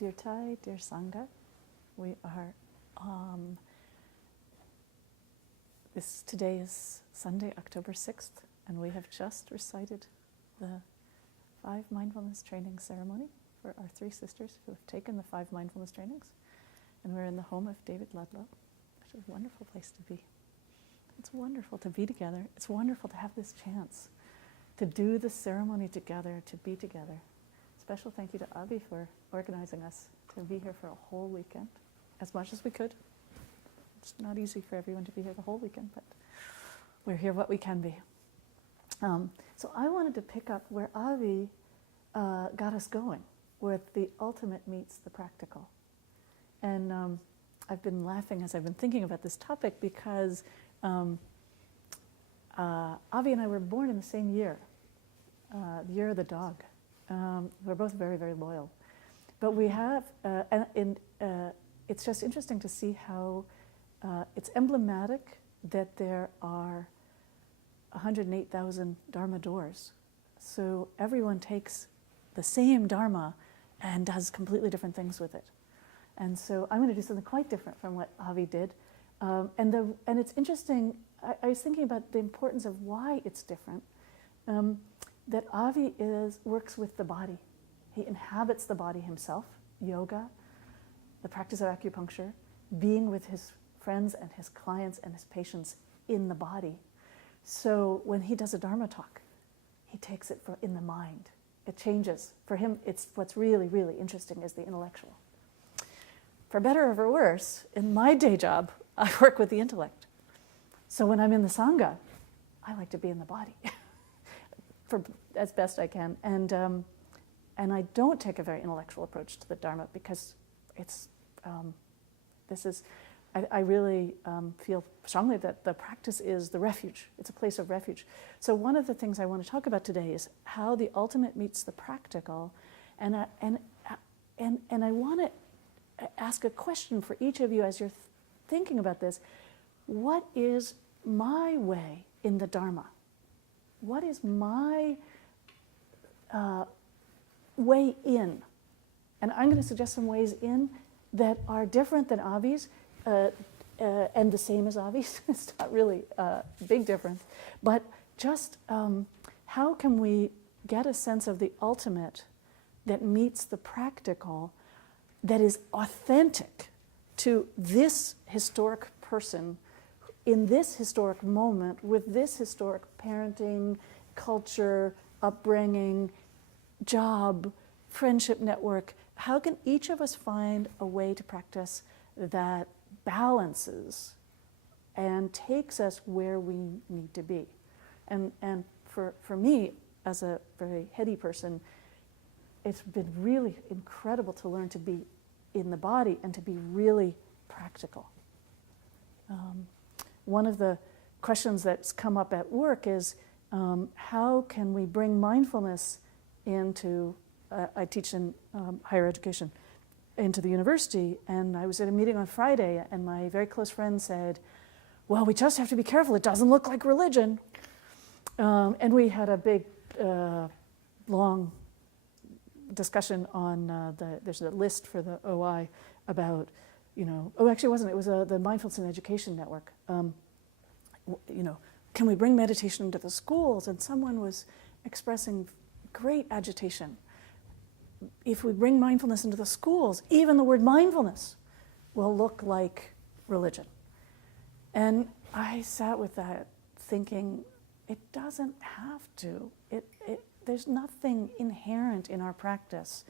dear Thai, dear Sangha, we are, today is Sunday, October 6th, and we have just recited the 5 mindfulness training ceremony for our 3 sisters who have taken the 5 mindfulness trainings. And we're in the home of David Ludlow, which is a wonderful place to be. It's wonderful to be together. It's wonderful to have this chance to do the ceremony together, to be together. Special thank you to Avi for organizing us to be here for a whole weekend, as much as we could. It's not easy for everyone to be here the whole weekend, but we're here what we can be. So I wanted to pick up where Avi got us going, where the ultimate meets the practical. And I've been laughing as I've been thinking about this topic because Avi and I were born in the same year, the year of the dog. We're both very, very loyal. But we have, it's just interesting to see how it's emblematic that there are 108,000 Dharma doors. So everyone takes the same Dharma and does completely different things with it. And so I'm going to do something quite different from what Avi did. And it's interesting, I was thinking about the importance of why it's different. That Avi works with the body. He inhabits the body himself, yoga, the practice of acupuncture, being with his friends and his clients and his patients in the body. So when he does a Dharma talk, he takes it in the mind. It changes. For him, it's what's really, really interesting is the intellectual. For better or for worse, in my day job, I work with the intellect. So when I'm in the Sangha, I like to be in the body. As best I can, and I don't take a very intellectual approach to the Dharma because it's I really feel strongly that the practice is the refuge. It's a place of refuge. So one of the things I want to talk about today is how the ultimate meets the practical, and I want to ask a question for each of you as you're thinking about this. What is my way in the Dharma? What is my way in? And I'm going to suggest some ways in that are different than Avi's and the same as Avi's. It's not really a big difference. But just how can we get a sense of the ultimate that meets the practical, that is authentic to this historic person in this historic moment, with this historic parenting, culture, upbringing, job, friendship network? How can each of us find a way to practice that balances and takes us where we need to be? And for me, as a very heady person, it's been really incredible to learn to be in the body and to be really practical. One of the questions that's come up at work is how can we bring mindfulness into, I teach in higher education, into the university, and I was at a meeting on Friday and my very close friend said, well, we just have to be careful, it doesn't look like religion. And we had a big, long discussion on there's a list for the OI about, actually it wasn't, it was the Mindfulness in Education Network. Can we bring meditation into the schools? And someone was expressing great agitation. If we bring mindfulness into the schools, even the word mindfulness will look like religion. And I sat with that thinking, it doesn't have to. There's nothing inherent in our practice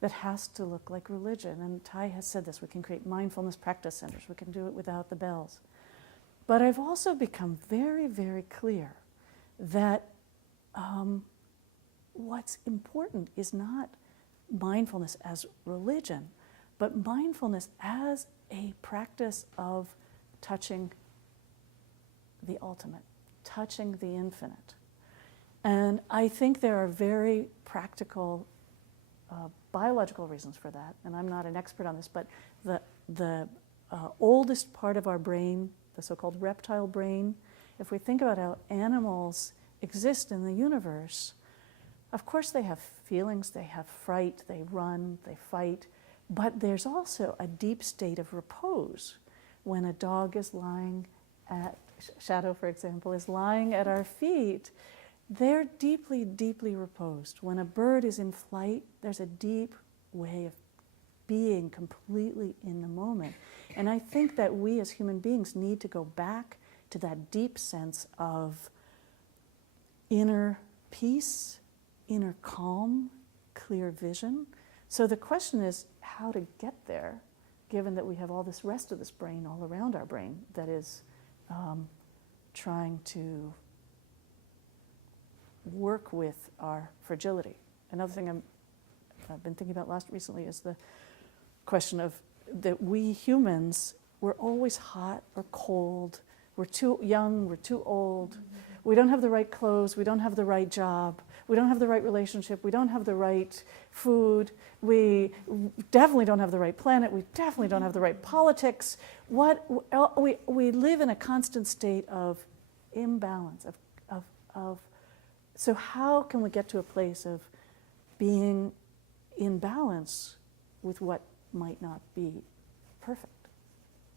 that has to look like religion. And Thai has said this, we can create mindfulness practice centers. We can do it without the bells. But I've also become very, very clear that what's important is not mindfulness as religion, but mindfulness as a practice of touching the ultimate, touching the infinite. And I think there are very practical biological reasons for that, and I'm not an expert on this, but the oldest part of our brain, the so-called reptile brain, if we think about how animals exist in the universe, of course they have feelings, they have fright, they run, they fight, But there's also a deep state of repose when a dog is lying at, Shadow, for example, is lying at our feet. They're deeply, deeply reposed. When a bird is in flight, there's a deep way of being completely in the moment. And I think that we as human beings need to go back to that deep sense of inner peace, inner calm, clear vision. So the question is how to get there, given that we have all this rest of this brain all around our brain that is trying to work with our fragility. Another thing I've been thinking about recently is the question of that we humans, we're always hot or cold, we're too young, we're too old, we don't have the right clothes, we don't have the right job, we don't have the right relationship, we don't have the right food, we definitely don't have the right planet, we definitely don't have the right politics. We live in a constant state of imbalance, so how can we get to a place of being in balance with what might not be perfect?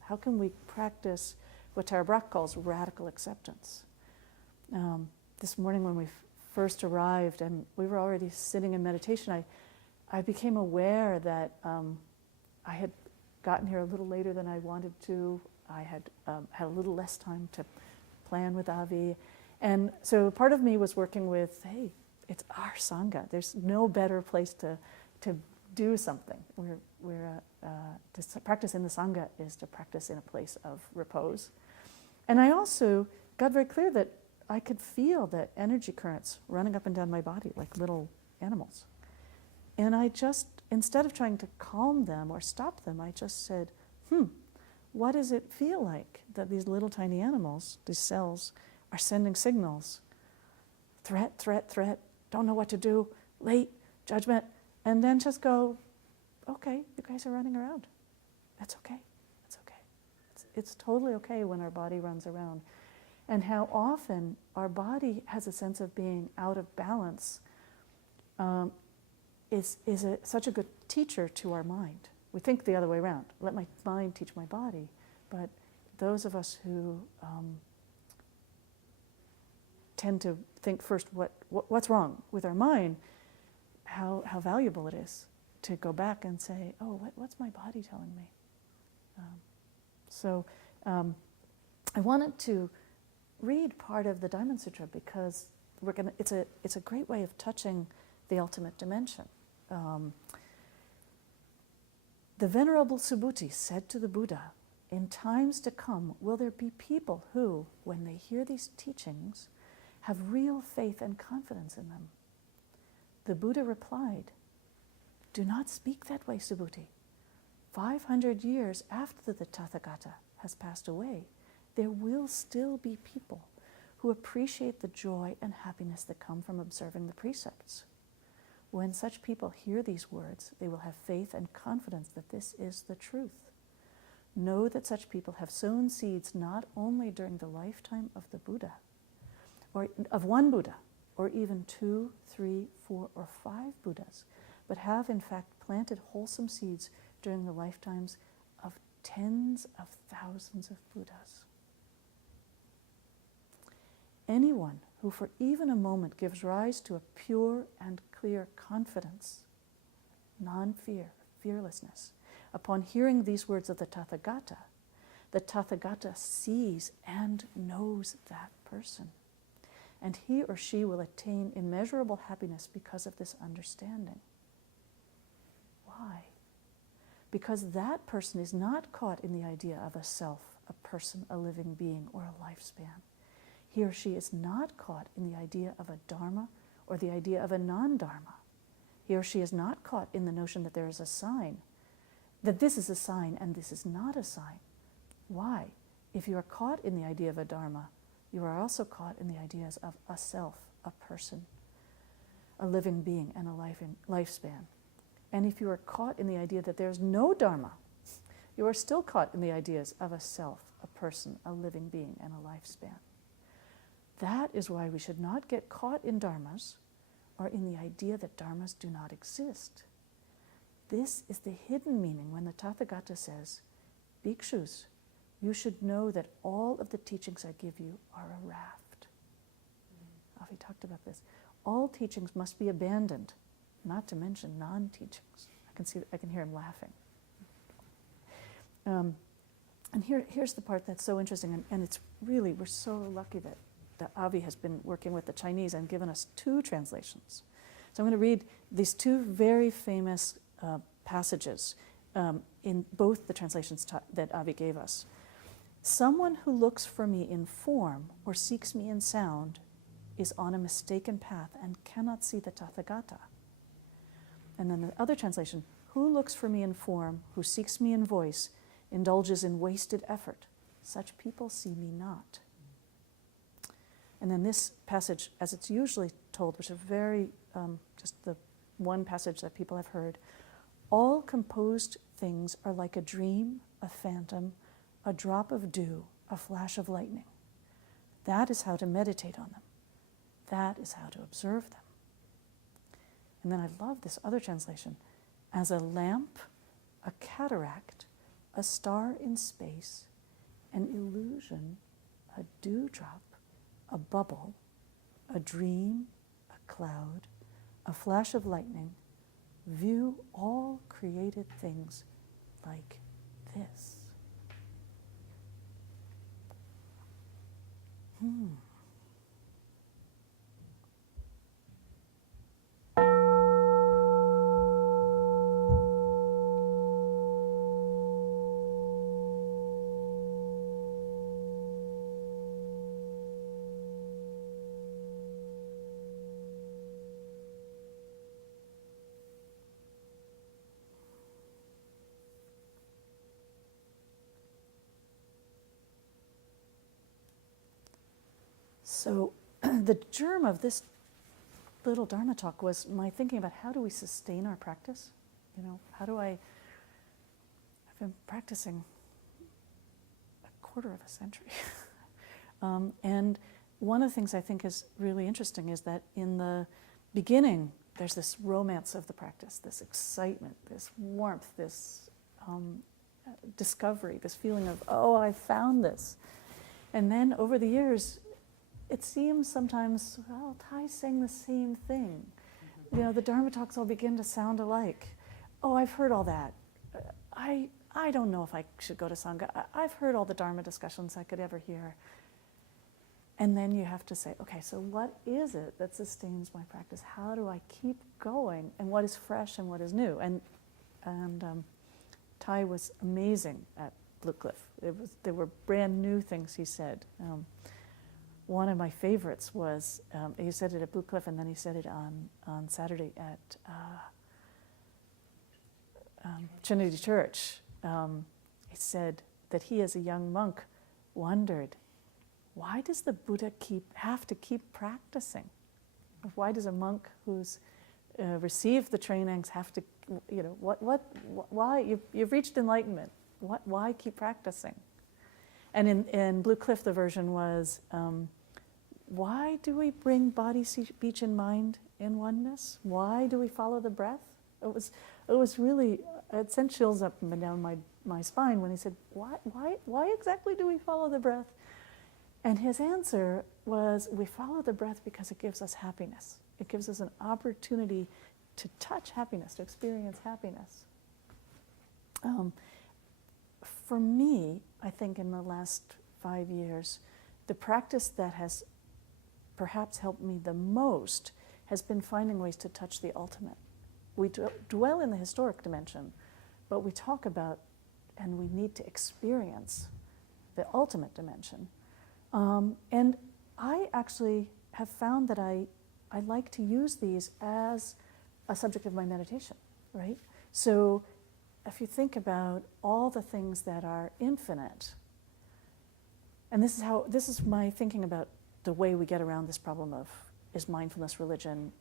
How can we practice what Tara Brach calls radical acceptance? This morning when we first arrived and we were already sitting in meditation, I became aware that I had gotten here a little later than I wanted to. I had had a little less time to plan with Avi. And so part of me was working with, hey, it's our Sangha. There's no better place to do something. To practice in the Sangha is to practice in a place of repose. And I also got very clear that I could feel the energy currents running up and down my body like little animals. And I just, instead of trying to calm them or stop them, I just said, what does it feel like that these little tiny animals, these cells, are sending signals? Threat, threat, threat, don't know what to do, late, judgment, and then just go, okay, you guys are running around. That's okay, it's okay. It's totally okay when our body runs around. And how often our body has a sense of being out of balance is such a good teacher to our mind. We think the other way around. Let my mind teach my body. But those of us who tend to think first what's wrong with our mind, how valuable it is to go back and say, oh, what's my body telling me? So I wanted to read part of the Diamond Sutra because it's a great way of touching the ultimate dimension. The Venerable Subhuti said to the Buddha, in times to come, will there be people who, when they hear these teachings, have real faith and confidence in them? The Buddha replied, do not speak that way, Subhuti. 500 years after the Tathagata has passed away, there will still be people who appreciate the joy and happiness that come from observing the precepts. When such people hear these words, they will have faith and confidence that this is the truth. Know that such people have sown seeds not only during the lifetime of the Buddha, or of one Buddha, or even 2, 3, 4, or 5 Buddhas, but have in fact planted wholesome seeds during the lifetimes of tens of thousands of Buddhas. Anyone who for even a moment gives rise to a pure and clear confidence, non-fear, fearlessness, upon hearing these words of the Tathagata sees and knows that person. And he or she will attain immeasurable happiness because of this understanding. Why? Because that person is not caught in the idea of a self, a person, a living being, or a lifespan. He or she is not caught in the idea of a dharma or the idea of a non-dharma. He or she is not caught in the notion that there is a sign, that this is a sign and this is not a sign. Why? If you are caught in the idea of a dharma, you are also caught in the ideas of a self, a person, a living being, and a lifespan. And if you are caught in the idea that there's no dharma, you are still caught in the ideas of a self, a person, a living being, and a lifespan. That is why we should not get caught in dharmas or in the idea that dharmas do not exist. This is the hidden meaning when the Tathagata says, Bhikshus, you should know that all of the teachings I give you are a raft. Avi talked about this. All teachings must be abandoned, not to mention non-teachings. I can hear him laughing. And here's the part that's so interesting, and it's really, we're so lucky that Avi has been working with the Chinese and given us 2 translations. So I'm going to read these 2 very famous passages in both the translations that Avi gave us. Someone who looks for me in form or seeks me in sound is on a mistaken path and cannot see the Tathagata. And then the other translation, who looks for me in form, who seeks me in voice, indulges in wasted effort. Such people see me not. And then this passage, as it's usually told, which is very, just the one passage that people have heard, all composed things are like a dream, a phantom, a drop of dew, a flash of lightning. That is how to meditate on them. That is how to observe them. And then I love this other translation. As a lamp, a cataract, a star in space, an illusion, a dewdrop, a bubble, a dream, a cloud, a flash of lightning, view all created things like this. So the germ of this little Dharma talk was my thinking about how do we sustain our practice? I've been practicing a quarter of a century. And one of the things I think is really interesting is that in the beginning, there's this romance of the practice, this excitement, this warmth, this discovery, this feeling of, oh, I found this. And then over the years, it seems sometimes, well, Thai's saying the same thing. The Dharma talks all begin to sound alike. Oh, I've heard all that. I don't know if I should go to Sangha. I've heard all the Dharma discussions I could ever hear. And then you have to say, okay, so what is it that sustains my practice? How do I keep going? And what is fresh and what is new? And Thai was amazing at Blue Cliff. There were brand new things he said. One of my favorites was, he said it at Blue Cliff, and then he said it on Saturday at Trinity Church. He said that he, as a young monk, wondered, why does the Buddha have to keep practicing? Why does a monk who's received the trainings have to, why? You've reached enlightenment. Why keep practicing? And in Blue Cliff, the version was, why do we bring body, speech, and mind in oneness? Why do we follow the breath? It was really, it sent chills up and down my spine when he said, why exactly do we follow the breath? And his answer was, we follow the breath because it gives us happiness. It gives us an opportunity to touch happiness, to experience happiness. For me, I think in the last 5 years, the practice that has perhaps helped me the most has been finding ways to touch the ultimate. We dwell in the historic dimension, but we talk about and we need to experience the ultimate dimension. And I actually have found that I like to use these as a subject of my meditation, right? So if you think about all the things that are infinite, and this is my thinking about the way we get around this problem of, is mindfulness religion?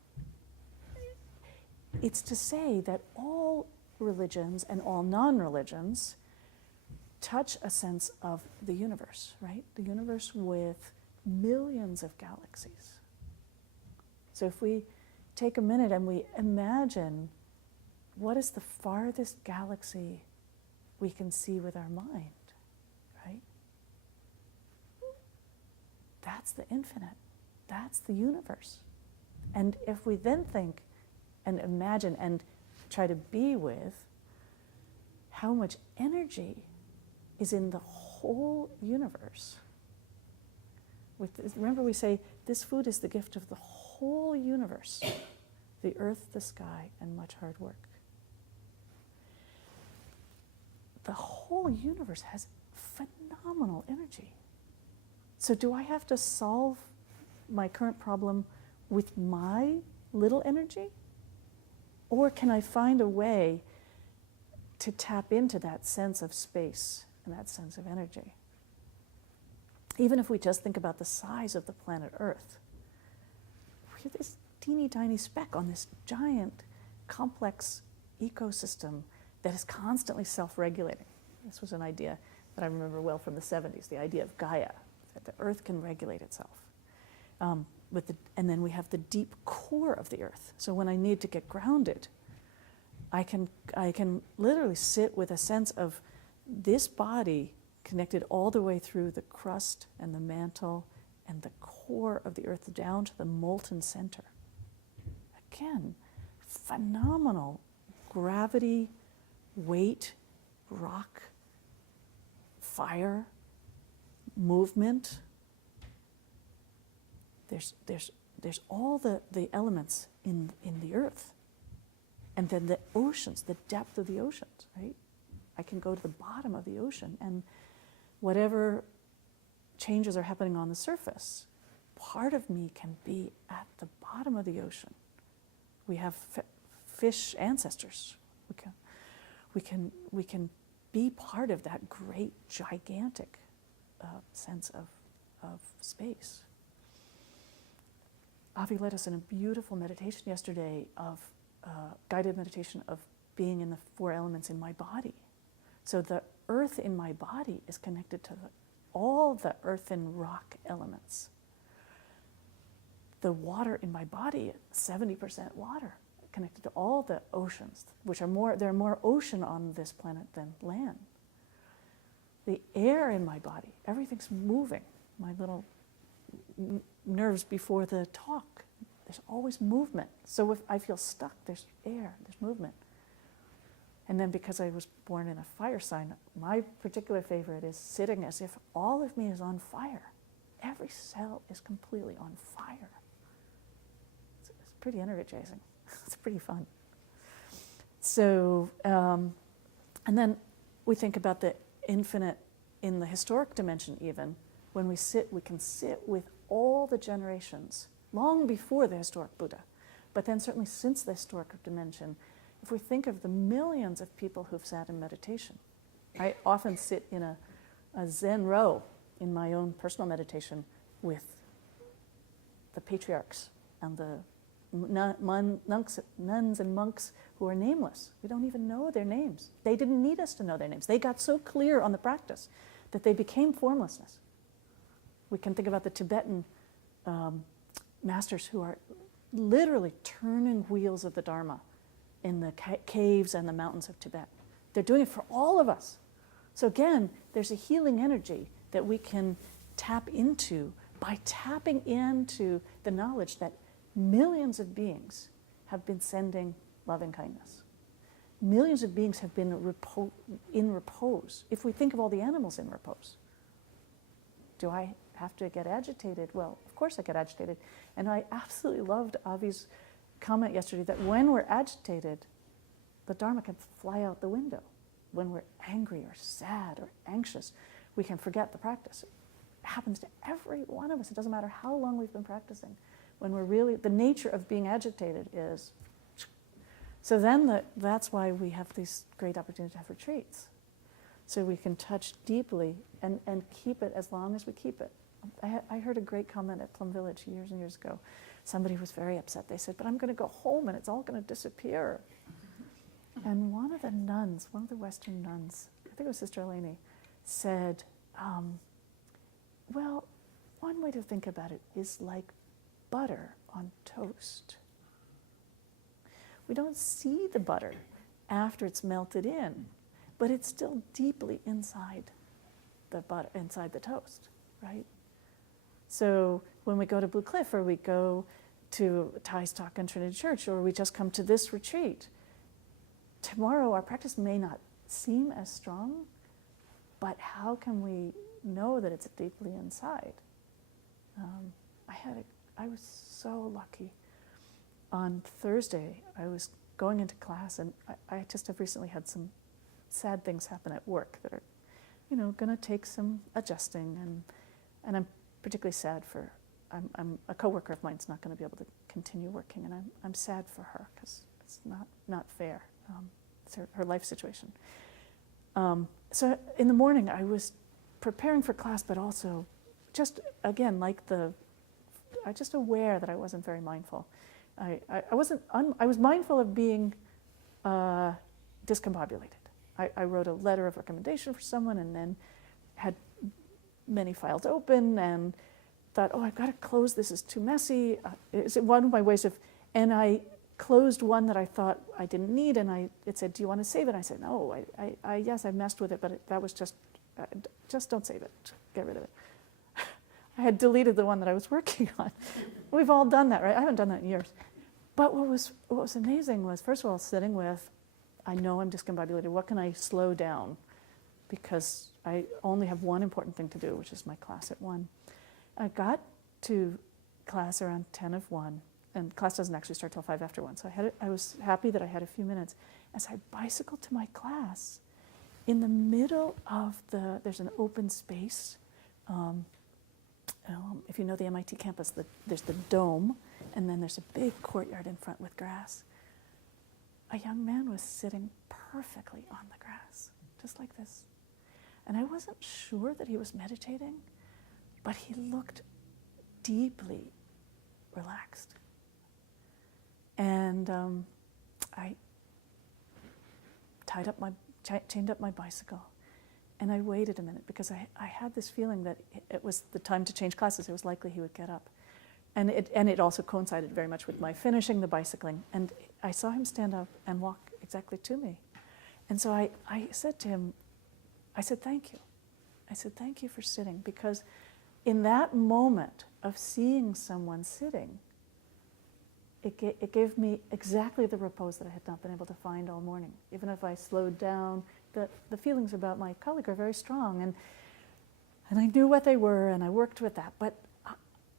It's to say that all religions and all non-religions touch a sense of the universe, right? The universe with millions of galaxies. So if we take a minute and we imagine what is the farthest galaxy we can see with our mind, right? That's the infinite. That's the universe. And if we then think and imagine and try to be with how much energy is in the whole universe. Remember we say this food is the gift of the whole universe, the earth, the sky, and much hard work. The whole universe has phenomenal energy. So do I have to solve my current problem with my little energy? Or can I find a way to tap into that sense of space and that sense of energy? Even if we just think about the size of the planet Earth, we're this teeny tiny speck on this giant, complex ecosystem that is constantly self-regulating. This was an idea that I remember well from the 70s, the idea of Gaia, that the Earth can regulate itself. And then we have the deep core of the Earth. So when I need to get grounded, I can literally sit with a sense of this body connected all the way through the crust and the mantle and the core of the Earth down to the molten center. Again, phenomenal gravity, weight, rock, fire, movement. There's all the elements in the Earth. And then the oceans, the depth of the oceans, right? I can go to the bottom of the ocean, and whatever changes are happening on the surface, part of me can be at the bottom of the ocean. We have fish ancestors. We can be part of that great, gigantic sense of space. Avi led us in a beautiful meditation yesterday of guided meditation of being in the four elements in my body. So the earth in my body is connected to all the earth and rock elements. The water in my body, 70% water, connected to all the oceans, which are there are more ocean on this planet than land. The air in my body, everything's moving. My little nerves before the talk, there's always movement. So if I feel stuck, there's air, there's movement. And then because I was born in a fire sign, my particular favorite is sitting as if all of me is on fire. Every cell is completely on fire. It's pretty energizing. It's pretty fun. So, and then we think about the infinite in the historic dimension even. When we can sit with all the generations, long before the historic Buddha, but then certainly since the historic dimension. If we think of the millions of people who've sat in meditation, I often sit in a Zen row in my own personal meditation with the patriarchs and the nuns and monks who are nameless. We don't even know their names. They didn't need us to know their names. They got so clear on the practice that they became formlessness. We can think about the Tibetan masters who are literally turning wheels of the Dharma in the caves and the mountains of Tibet. They're doing it for all of us. So again, there's a healing energy that we can tap into by tapping into the knowledge that millions of beings have been sending loving kindness. Millions of beings have been in repose. If we think of all the animals in repose, do I have to get agitated? Well, of course I get agitated. And I absolutely loved Avi's comment yesterday that when we're agitated, the Dharma can fly out the window. When we're angry or sad or anxious, we can forget the practice. It happens to every one of us. It doesn't matter how long we've been practicing. When we're really, the nature of being agitated is, so then that's why we have these great opportunities to have retreats. So we can touch deeply and keep it as long as we keep it. I heard a great comment at Plum Village years and years ago. Somebody was very upset. They said, but I'm going to go home and it's all going to disappear. And one of the nuns, one of the Western nuns, I think it was Sister Eleni, said, well, one way to think about it is like butter on toast. We don't see the butter after it's melted in, but it's still deeply inside the butter, inside the toast, right? So when we go to Blue Cliff, or we go to Thai's Talk in Trinity Church, or we just come to this retreat, tomorrow our practice may not seem as strong, but how can we know that it's deeply inside? I was so lucky. On Thursday, I was going into class, and I just have recently had some sad things happen at work that are, going to take some adjusting, and I'm particularly sad for. I'm a coworker of mine's not going to be able to continue working, and I'm sad for her because it's not fair. It's her life situation. So in the morning, I was preparing for class, but also just again I just aware that I wasn't very mindful. I was mindful of being discombobulated. I wrote a letter of recommendation for someone, and then had many files open, and thought, I've got to close this, is too messy. Is it one of my ways of, and I closed one that I thought I didn't need, and it said, do you want to save it? And I said, no, yes, I messed with it, but that was just don't save it, get rid of it. I had deleted the one that I was working on. We've all done that, right? I haven't done that in years. But what was amazing was, first of all, sitting with, I know I'm discombobulated, what can I slow down? Because I only have one important thing to do, which is my class at 1. I got to class around 10 of 1, and class doesn't actually start till 5 after 1, so I was happy that I had a few minutes. As I bicycled to my class, in the middle of there's an open space. If you know the MIT campus, there's the dome, and then there's a big courtyard in front with grass. A young man was sitting perfectly on the grass, just like this. And I wasn't sure that he was meditating, but he looked deeply relaxed. And I chained up my bicycle, and I waited a minute because I had this feeling that it was the time to change classes. It was likely he would get up. And it also coincided very much with my finishing the bicycling. And I saw him stand up and walk exactly to me. And so I said to him, I said, thank you. I said, thank you for sitting, because in that moment of seeing someone sitting, it gave me exactly the repose that I had not been able to find all morning. Even if I slowed down, the feelings about my colleague are very strong, and I knew what they were, and I worked with that. But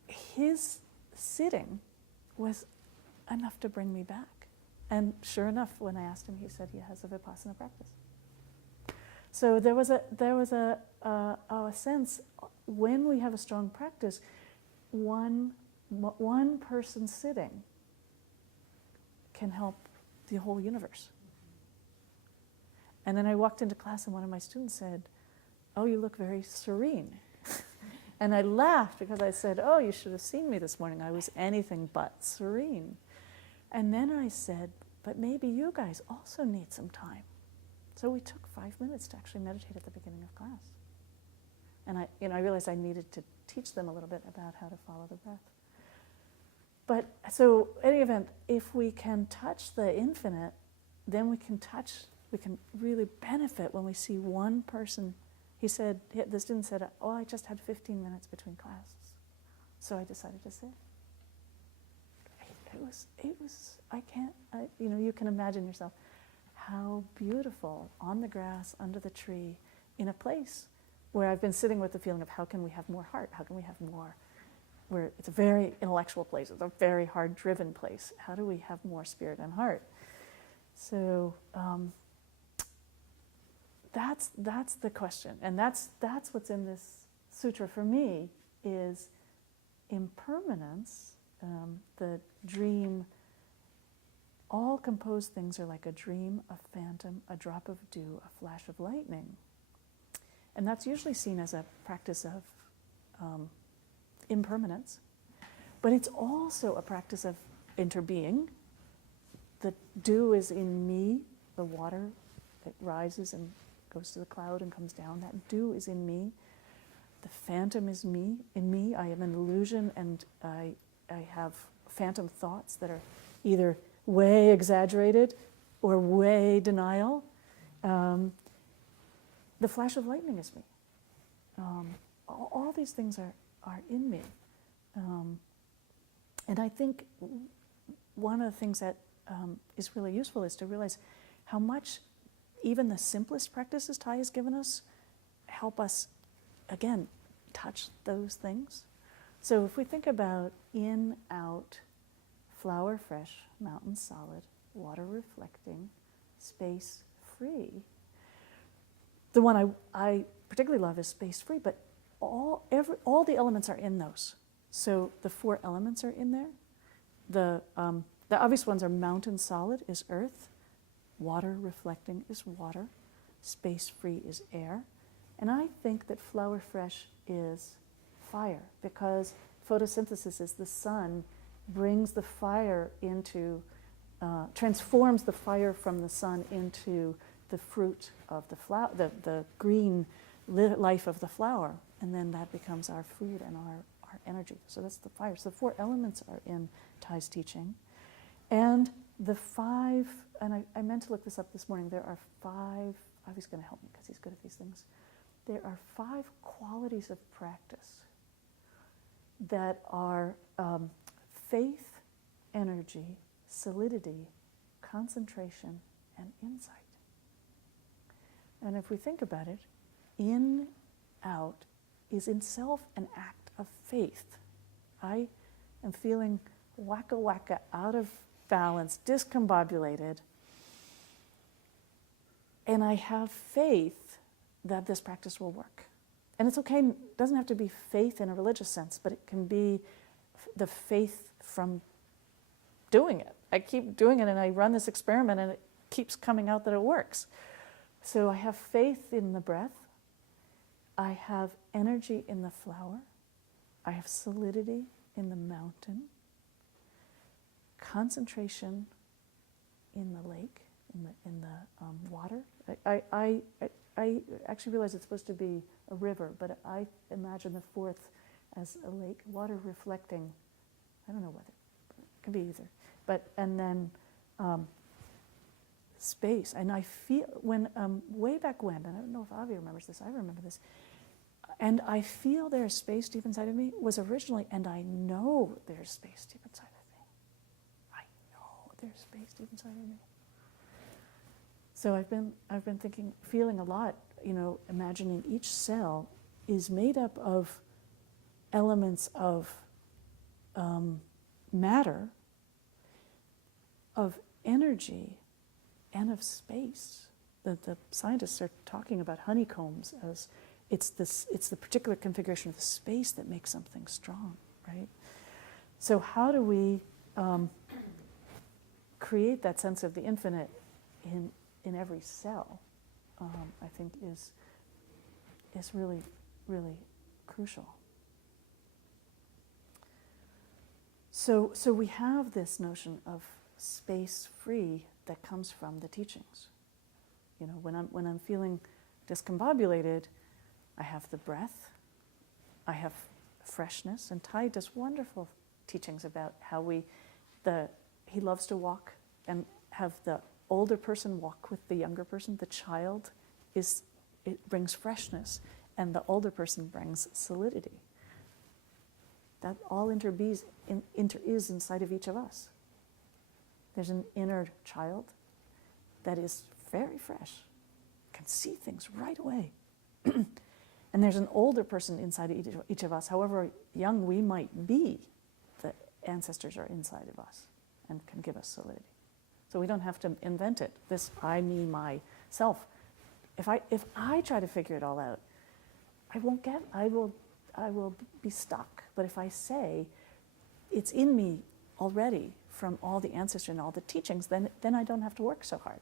his sitting was enough to bring me back. And sure enough, when I asked him, he said he has a Vipassana practice. So there was a sense, when we have a strong practice, one person sitting can help the whole universe. And then I walked into class, and one of my students said, "Oh, you look very serene." And I laughed because I said, "Oh, you should have seen me this morning. I was anything but serene." And then I said, "But maybe you guys also need some time." So we took 5 minutes to actually meditate at the beginning of class. And I realized I needed to teach them a little bit about how to follow the breath. But so, in any event, if we can touch the infinite, then we can really benefit when we see one person. He said, the student said, "Oh, I just had 15 minutes between classes, so I decided to sit." You can imagine yourself how beautiful on the grass, under the tree, in a place where I've been sitting with the feeling of how can we have more heart, how can we have more, where it's a very intellectual place, it's a very hard-driven place. How do we have more spirit and heart? So that's the question, and that's what's in this sutra for me, is impermanence. The dream, all composed things are like a dream, a phantom, a drop of dew, a flash of lightning. And that's usually seen as a practice of impermanence. But it's also a practice of interbeing. The dew is in me, the water that rises and goes to the cloud and comes down. That dew is in me. The phantom is me. In me, I am an illusion, and I have phantom thoughts that are either way exaggerated or way denial. The flash of lightning is me. All these things are in me. And I think one of the things that is really useful is to realize how much even the simplest practices Thai has given us help us, again, touch those things. So if we think about in, out, flower fresh, mountain solid, water reflecting, space free. The one I particularly love is space free, but all the elements are in those. So the 4 elements are in there. The obvious ones are mountain solid is earth, water reflecting is water, space free is air. And I think that flower fresh is fire, because photosynthesis is the sun brings the fire into, transforms the fire from the sun into the fruit of the flower, the green life of the flower, and then that becomes our food and our energy. So that's the fire. So the 4 elements are in Thai's teaching. And the 5, and I meant to look this up this morning, there are 5, Avi's going to help me because he's good at these things. There are 5 qualities of practice that are faith, energy, solidity, concentration, and insight. And if we think about it, in, out is in self an act of faith. I am feeling wacka wacka, out of balance, discombobulated, and I have faith that this practice will work. And it's okay, it doesn't have to be faith in a religious sense, but it can be the faith from doing it. I keep doing it and I run this experiment and it keeps coming out that it works. So I have faith in the breath. I have energy in the flower. I have solidity in the mountain. Concentration in the lake, in the water. I actually realize it's supposed to be a river, but I imagine the 4th as a lake, water reflecting. I don't know whether it could be either, and then space. And I feel when way back when, and I don't know if Avi remembers this. I remember this, and I feel there's space deep inside of me. Was originally, and I know there's space deep inside of me. I know there's space deep inside of me. So I've been thinking, feeling a lot, imagining each cell is made up of elements of matter, of energy, and of space. The scientists are talking about honeycombs as it's the particular configuration of the space that makes something strong, right? So how do we create that sense of the infinite in every cell, I think is really, really crucial. So we have this notion of space free that comes from the teachings. When I'm feeling discombobulated, I have the breath, I have freshness, and Thai does wonderful teachings about how he loves to walk and have the older person walk with the younger person. The child it brings freshness, and the older person brings solidity. That all is inside of each of us. There's an inner child that is very fresh, can see things right away. And there's an older person inside of each of us. However young we might be, the ancestors are inside of us and can give us solidity. So we don't have to invent it. This I, me, myself. If I try to figure it all out, I will be stuck. But if I say it's in me already from all the ancestry and all the teachings, then I don't have to work so hard.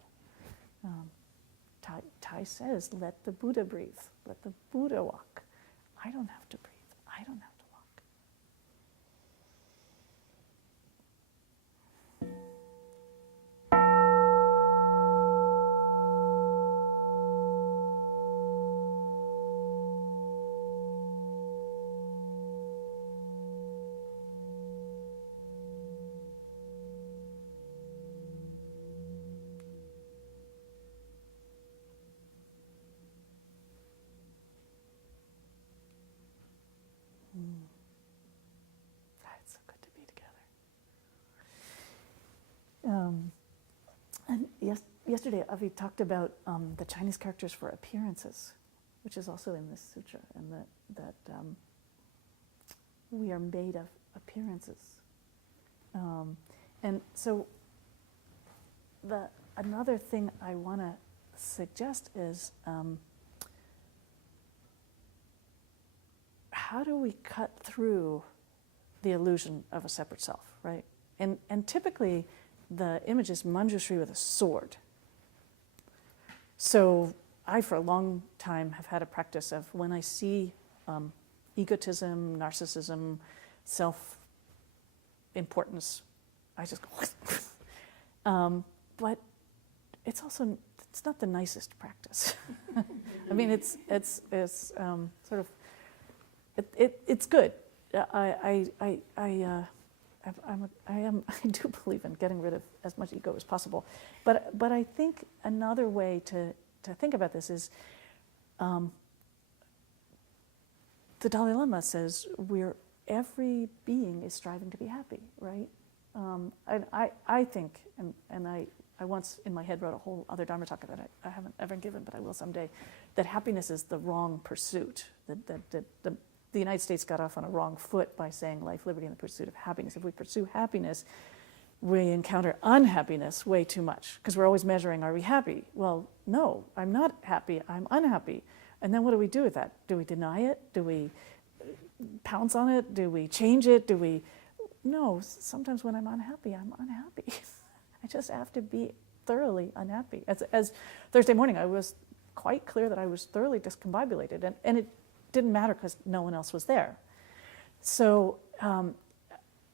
Thai says, let the Buddha breathe, let the Buddha walk. I don't have to breathe. I don't have to walk. And yesterday, Avi talked about the Chinese characters for appearances, which is also in this sutra, and that we are made of appearances. And so another thing I want to suggest is how do we cut through the illusion of a separate self, right? And typically, the image is Manjushri with a sword. So I, for a long time, have had a practice of when I see egotism, narcissism, self-importance, I just go, but it's not the nicest practice. I mean, it's sort of, it's good. I do believe in getting rid of as much ego as possible, but I think another way to think about this is the Dalai Lama says every being is striving to be happy, right? I think, and I once in my head wrote a whole other Dharma talk that I haven't ever given, but I will someday, that happiness is the wrong pursuit, that the United States got off on a wrong foot by saying life, liberty, and the pursuit of happiness. If we pursue happiness, we encounter unhappiness way too much, because we're always measuring, are we happy? Well, no, I'm not happy, I'm unhappy. And then what do we do with that? Do we deny it? Do we pounce on it? Do we change it? No, sometimes when I'm unhappy, I'm unhappy. I just have to be thoroughly unhappy. As Thursday morning, I was quite clear that I was thoroughly discombobulated, and it didn't matter because no one else was there. So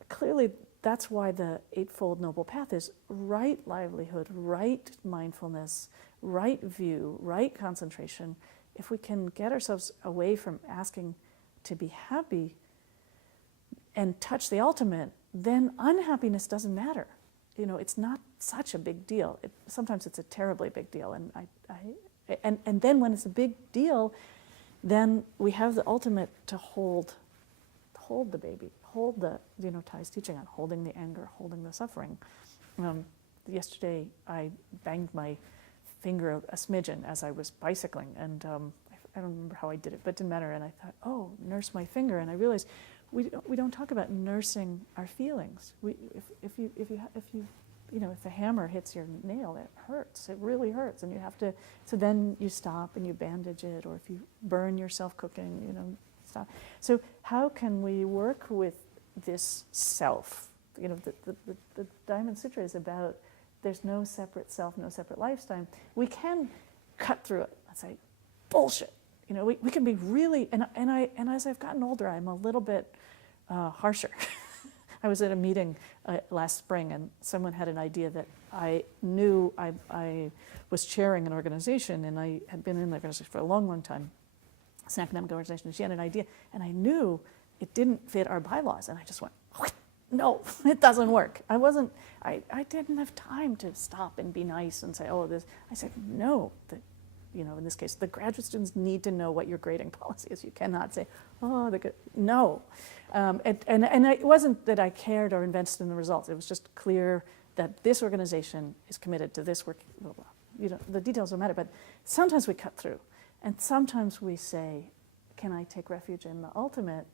clearly that's why the Eightfold Noble Path is right livelihood, right mindfulness, right view, right concentration. If we can get ourselves away from asking to be happy and touch the ultimate, then unhappiness doesn't matter. It's not such a big deal. Sometimes it's a terribly big deal, and then when it's a big deal, then we have the ultimate to hold the baby, hold the, Thai's teaching on holding the anger, holding the suffering. Yesterday, I banged my finger a smidgen as I was bicycling, and I don't remember how I did it, but it didn't matter. And I thought, oh, nurse my finger, and I realized we don't talk about nursing our feelings. If the hammer hits your nail, it hurts. It really hurts, and you have to. So then you stop and you bandage it, or if you burn yourself cooking, stop. So how can we work with this self? The Diamond Sutra is about there's no separate self, no separate lifetime. We can cut through it. Let's say, bullshit. We can be really, and as I've gotten older, I'm a little bit harsher. I was at a meeting last spring, and someone had an idea that I knew I was chairing an organization, and I had been in the organization for a long, long time. It's an academic organization, and she had an idea, and I knew it didn't fit our bylaws, and I just went, no, it doesn't work. I didn't have time to stop and be nice and say, oh, this. I said, no, in this case, the graduate students need to know what your grading policy is. You cannot say, oh, no. And it wasn't that I cared or invested in the results. It was just clear that this organization is committed to this work. Blah, blah. The details don't matter, but sometimes we cut through. And sometimes we say, can I take refuge in the ultimate,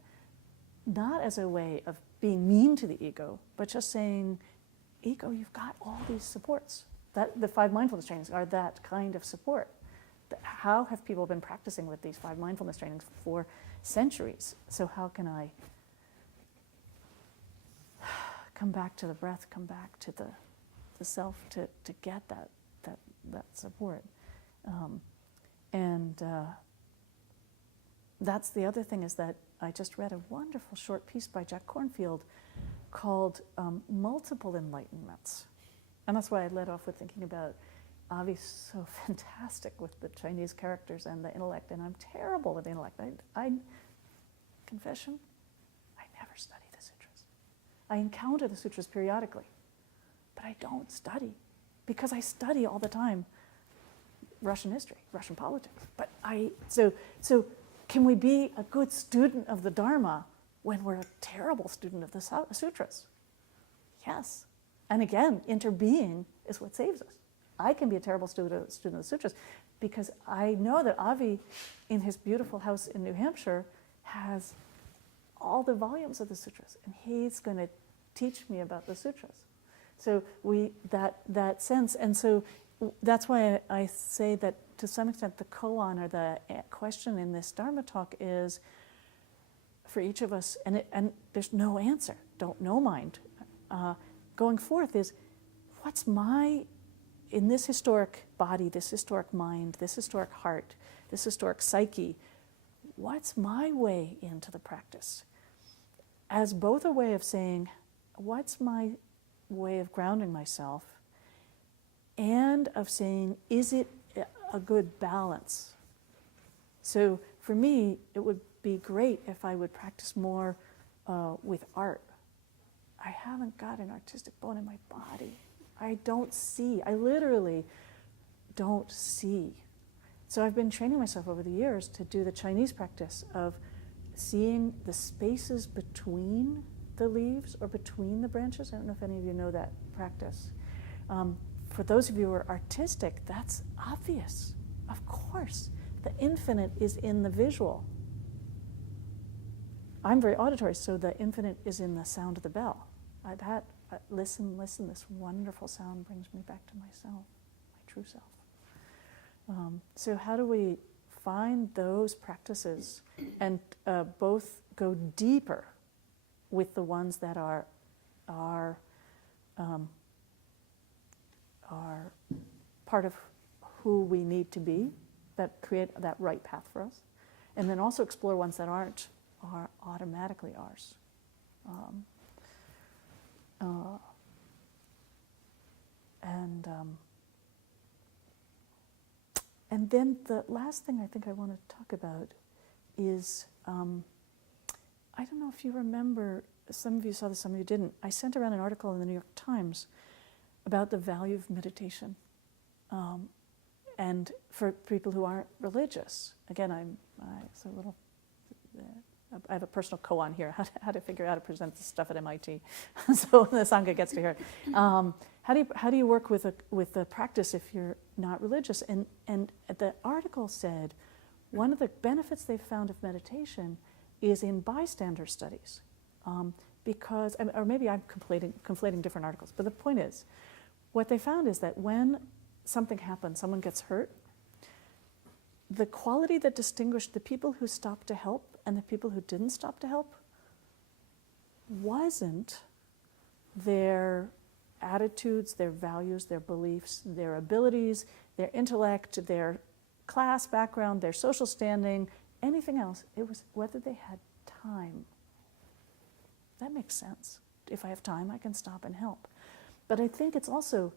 not as a way of being mean to the ego, but just saying, ego, you've got all these supports. The 5 mindfulness trainings are that kind of support. How have people been practicing with these 5 mindfulness trainings for centuries? So how can I come back to the breath, come back to the self to get that support? That's the other thing, is that I just read a wonderful short piece by Jack Kornfield called Multiple Enlightenments. And that's why I led off with thinking about Avi's so fantastic with the Chinese characters and the intellect, and I'm terrible with the intellect. Confession, I never study the sutras. I encounter the sutras periodically, but I don't study, because I study all the time Russian history, Russian politics. But so can we be a good student of the Dharma when we're a terrible student of the sutras? Yes. And again, interbeing is what saves us. I can be a terrible student of the sutras because I know that Avi, in his beautiful house in New Hampshire, has all the volumes of the sutras, and he's going to teach me about the sutras. So that sense, and so that's why I say that to some extent the koan or the question in this Dharma talk is for each of us, and there's no answer, no mind. Going forth is, what's my, in this historic body, this historic mind, this historic heart, this historic psyche, what's my way into the practice? As both a way of saying, what's my way of grounding myself, and of saying, is it a good balance? So for me, it would be great if I would practice more with art. I haven't got an artistic bone in my body. I literally don't see. So I've been training myself over the years to do the Chinese practice of seeing the spaces between the leaves or between the branches. I don't know if any of you know that practice. For those of you who are artistic, that's obvious. Of course, the infinite is in the visual. I'm very auditory, so the infinite is in the sound of the bell. Listen, this wonderful sound brings me back to myself, my true self. So how do we find those practices and both go deeper with the ones that are part of who we need to be, that create that right path for us, and then also explore ones that are automatically ours. And then the last thing I think I want to talk about is, I don't know if you remember, some of you saw this, some of you didn't. I sent around an article in the New York Times about the value of meditation. And for people who aren't religious, again, I have a personal koan here, how to figure out how to present this stuff at MIT, so the Sangha gets to hear it. How do you work with the practice if you're not religious? And the article said one of the benefits they've found of meditation is in bystander studies, because, or maybe I'm conflating different articles, but the point is, what they found is that when something happens, someone gets hurt, the quality that distinguished the people who stopped to help and the people who didn't stop to help wasn't their attitudes, their values, their beliefs, their abilities, their intellect, their class background, their social standing, anything else. It was whether they had time. That makes sense. If I have time, I can stop and help. But I think it's also,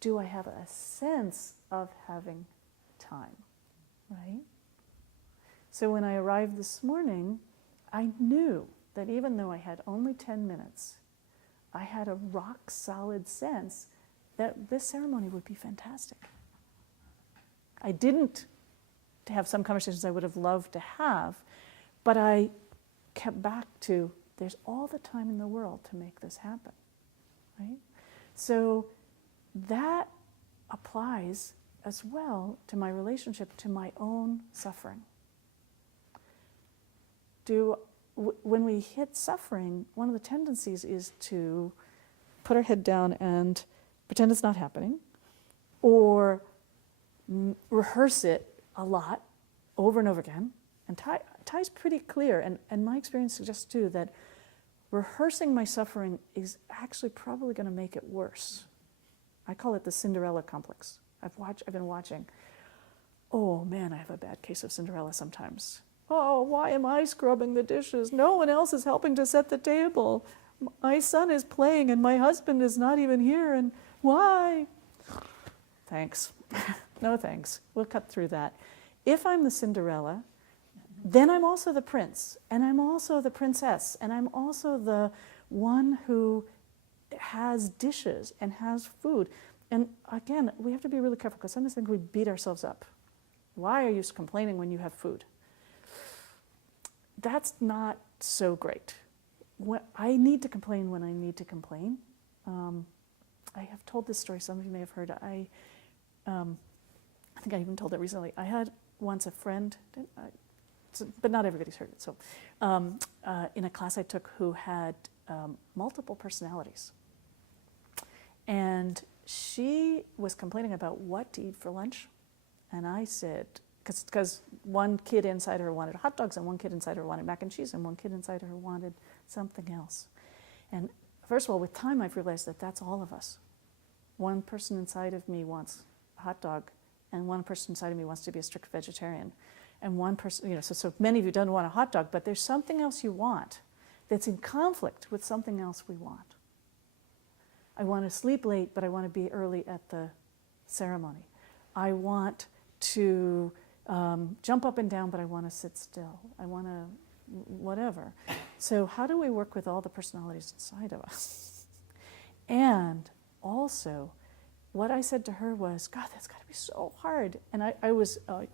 do I have a sense of having time, right? So when I arrived this morning, I knew that even though I had only 10 minutes, I had a rock-solid sense that this ceremony would be fantastic. I didn't have some conversations I would have loved to have, but I kept back to, there's all the time in the world to make this happen, right? So that applies as well to my relationship to my own suffering. When we hit suffering, one of the tendencies is to put our head down and pretend it's not happening, or rehearse it a lot over and over again. And Ty's pretty clear, and my experience suggests too that rehearsing my suffering is actually probably going to make it worse. I call it the Cinderella complex. I've been watching. Oh man, I have a bad case of Cinderella sometimes. Oh, why am I scrubbing the dishes? No one else is helping to set the table. My son is playing and my husband is not even here, and why? Thanks. No thanks. We'll cut through that. If I'm the Cinderella, then I'm also the prince, and I'm also the princess, and I'm also the one who has dishes and has food. And again, we have to be really careful, because sometimes I think we beat ourselves up. Why are you complaining when you have food? That's not so great. I need to complain when I need to complain. I have told this story, some of you may have heard. I think I even told it recently. I had once a friend, but not everybody's heard it. So, in a class I took who had multiple personalities, and she was complaining about what to eat for lunch, and I said, because one kid inside her wanted hot dogs, and one kid inside her wanted mac and cheese, and one kid inside her wanted something else. And first of all, with time, I've realized that that's all of us. One person inside of me wants a hot dog, and one person inside of me wants to be a strict vegetarian. And one person, so many of you don't want a hot dog, but there's something else you want that's in conflict with something else we want. I want to sleep late, but I want to be early at the ceremony. I want to jump up and down, but I want to sit still. I want to whatever. So how do we work with all the personalities inside of us? And also, what I said to her was, God, that's got to be so hard. And I was a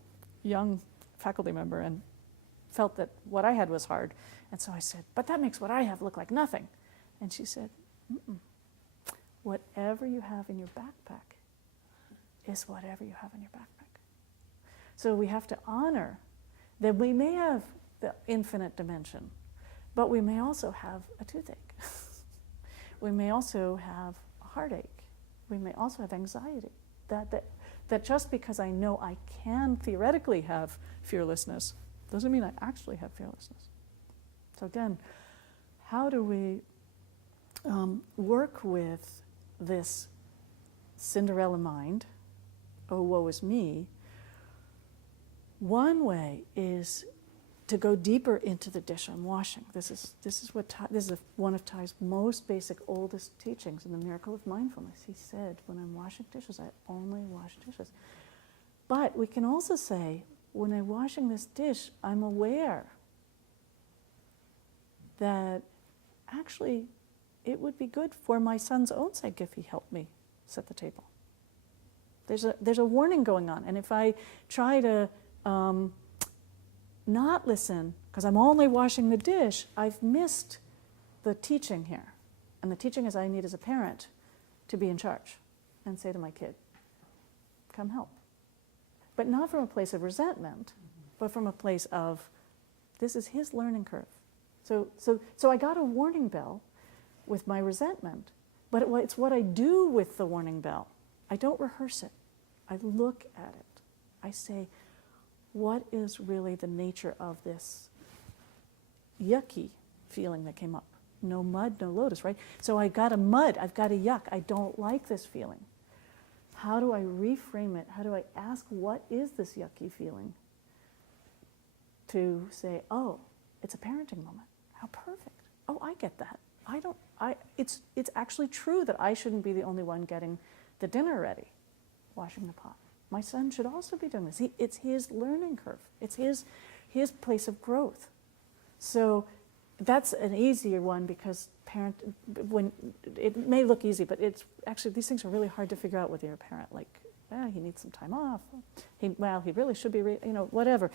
young faculty member and felt that what I had was hard. And so I said, but that makes what I have look like nothing. And she said, whatever you have in your backpack is whatever you have in your backpack. So we have to honor that we may have the infinite dimension, but we may also have a toothache. We may also have a heartache. We may also have anxiety. That just because I know I can theoretically have fearlessness doesn't mean I actually have fearlessness. So again, how do we work with this Cinderella mind, oh, woe is me? One way is to go deeper into the dish I'm washing. This is one of Thay's most basic, oldest teachings in the Miracle of Mindfulness. He said, when I'm washing dishes, I only wash dishes. But we can also say, when I'm washing this dish, I'm aware that actually it would be good for my son's own sake if he helped me set the table. There's a warning going on, and if I try to not listen, because I'm only washing the dish, I've missed the teaching here. And the teaching is I need as a parent to be in charge and say to my kid, come help. But not from a place of resentment, but from a place of, this is his learning curve. So I got a warning bell with my resentment, but it's what I do with the warning bell. I don't rehearse it. I look at it. I say, what is really the nature of this yucky feeling that came up? No mud, no lotus, right? So I got a mud, I've got a yuck, I don't like this feeling. How do I reframe it? How do I ask, what is this yucky feeling? To say, oh, it's a parenting moment. How perfect. Oh, I get that. It's actually true that I shouldn't be the only one getting the dinner ready, washing the pot. My son should also be doing this. It's his learning curve. It's his place of growth. So that's an easier one because when it may look easy, but it's actually, these things are really hard to figure out with your parent. Like, he needs some time off. He really should be, whatever.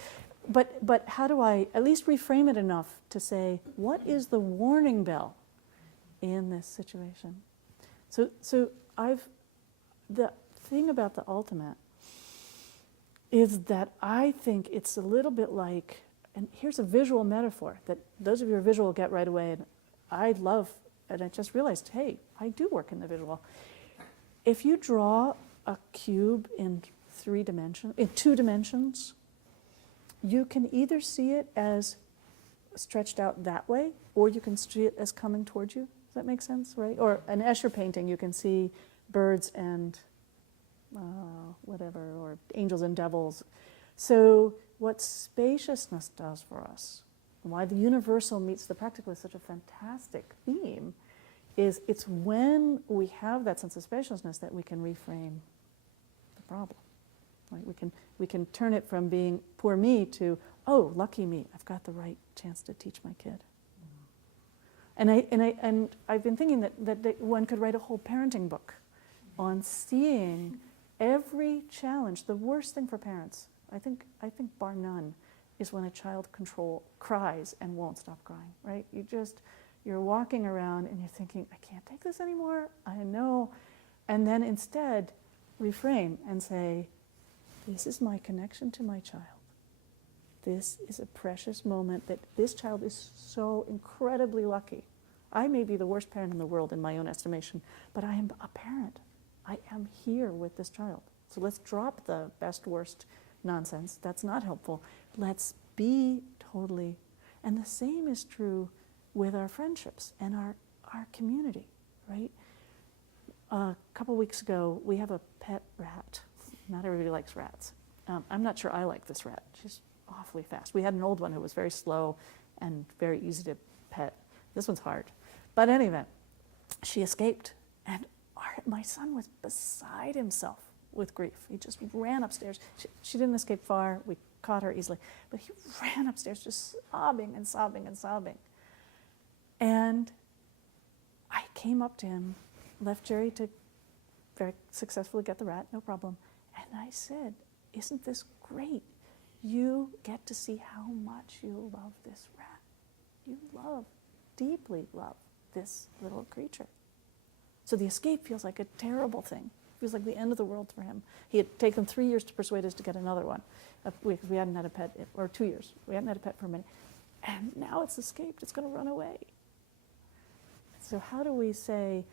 But how do I at least reframe it enough to say, what is the warning bell in this situation? So the thing about the ultimate is that I think it's a little bit like, and here's a visual metaphor that those of you who are visual get right away, and I love, and I just realized, hey, I do work in the visual. If you draw a cube in 2 dimensions, you can either see it as stretched out that way, or you can see it as coming towards you. Does that make sense, right? Or an Escher painting, you can see birds and whatever, or angels and devils. So what spaciousness does for us, and why the universal meets the practical is such a fantastic theme, is it's when we have that sense of spaciousness that we can reframe the problem. Right? We can turn it from being poor me to, oh, lucky me, I've got the right chance to teach my kid. And I've been thinking that one could write a whole parenting book on seeing every challenge. The worst thing for parents, I think bar none, is when a child cries and won't stop crying, right? You're walking around and you're thinking, I can't take this anymore, I know. And then instead, reframe and say, this is my connection to my child. This is a precious moment that this child is so incredibly lucky. I may be the worst parent in the world in my own estimation, but I am a parent. I am here with this child. So let's drop the best, worst nonsense. That's not helpful. Let's be totally, and the same is true with our friendships and our community, right? A couple weeks ago, we have a pet rat. Not everybody likes rats. I'm not sure I like this rat. She's awfully fast. We had an old one who was very slow and very easy to pet. This one's hard. But in any event, she escaped, and my son was beside himself with grief. He just ran upstairs. She didn't escape far. We caught her easily. But he ran upstairs just sobbing and sobbing and sobbing. And I came up to him, left Jerry to very successfully get the rat, no problem. And I said, isn't this great? You get to see how much you love this rat. You deeply love this little creature. So the escape feels like a terrible thing. It feels like the end of the world for him. He had taken 3 years to persuade us to get another one. We hadn't had a pet, or 2 years. We hadn't had a pet for a minute. And now it's escaped. It's going to run away. So how do we say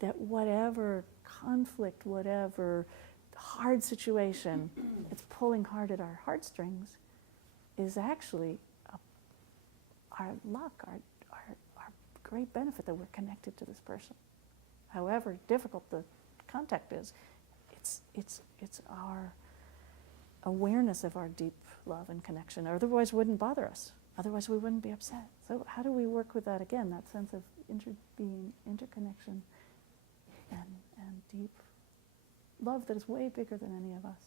that whatever conflict, whatever hard situation it's pulling hard at our heartstrings is actually our luck, our great benefit that we're connected to this person. However difficult the contact is, it's our awareness of our deep love and connection. Otherwise it wouldn't bother us. Otherwise we wouldn't be upset. So how do we work with that again, that sense of being interconnection and deep love that is way bigger than any of us?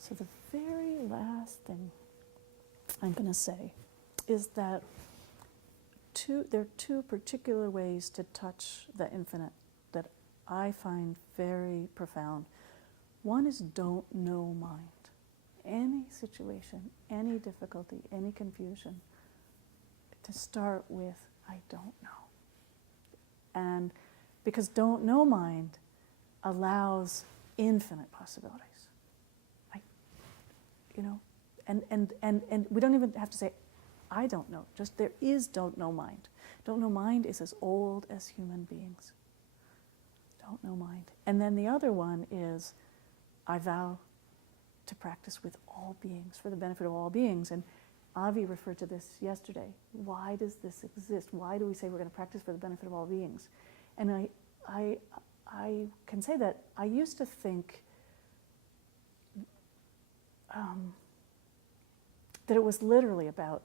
So the very last thing I'm going to say is that there are two particular ways to touch the infinite that I find very profound. One is don't know mind. Any situation, any difficulty, any confusion, to start with, I don't know. And because don't know mind allows infinite possibilities. And we don't even have to say, I don't know. Just there is don't know mind. Don't know mind is as old as human beings. Don't know mind. And then the other one is, I vow to practice with all beings, for the benefit of all beings. And Avi referred to this yesterday. Why does this exist? Why do we say we're going to practice for the benefit of all beings? And I can say that I used to think that it was literally about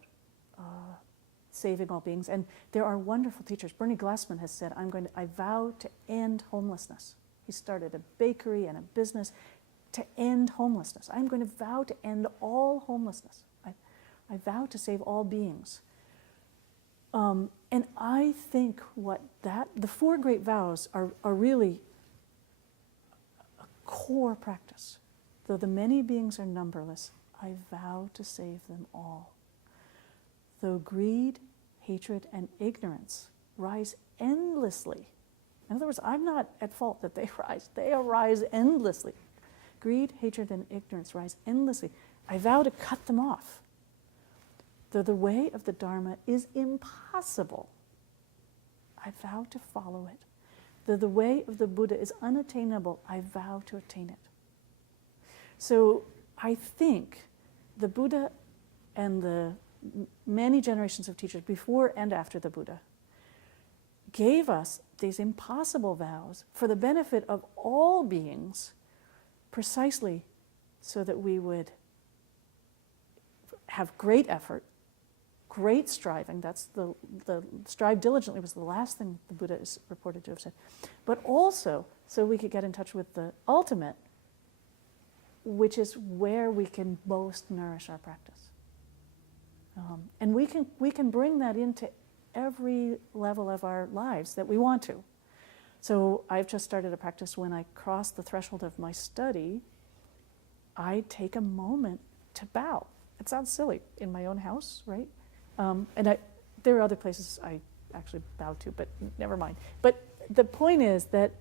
saving all beings. And there are wonderful teachers. Bernie Glassman has said, I vow to end homelessness. He started a bakery and a business to end homelessness. I'm going to vow to end all homelessness. I vow to save all beings. And I think the four great vows are really a core practice. Though the many beings are numberless, I vow to save them all. Though greed, hatred, and ignorance rise endlessly. In other words, I'm not at fault that they rise. They arise endlessly. Greed, hatred, and ignorance rise endlessly. I vow to cut them off. Though the way of the Dharma is impossible, I vow to follow it. Though the way of the Buddha is unattainable, I vow to attain it. So I think the Buddha and the many generations of teachers before and after the Buddha gave us these impossible vows for the benefit of all beings, precisely so that we would have great effort, great striving. That's the strive diligently was the last thing the Buddha is reported to have said. But also so we could get in touch with the ultimate, which is where we can most nourish our practice. And we can bring that into every level of our lives that we want to. So I've just started a practice when I cross the threshold of my study, I take a moment to bow. It sounds silly in my own house, right? There are other places I actually bow to, but never mind. But the point is that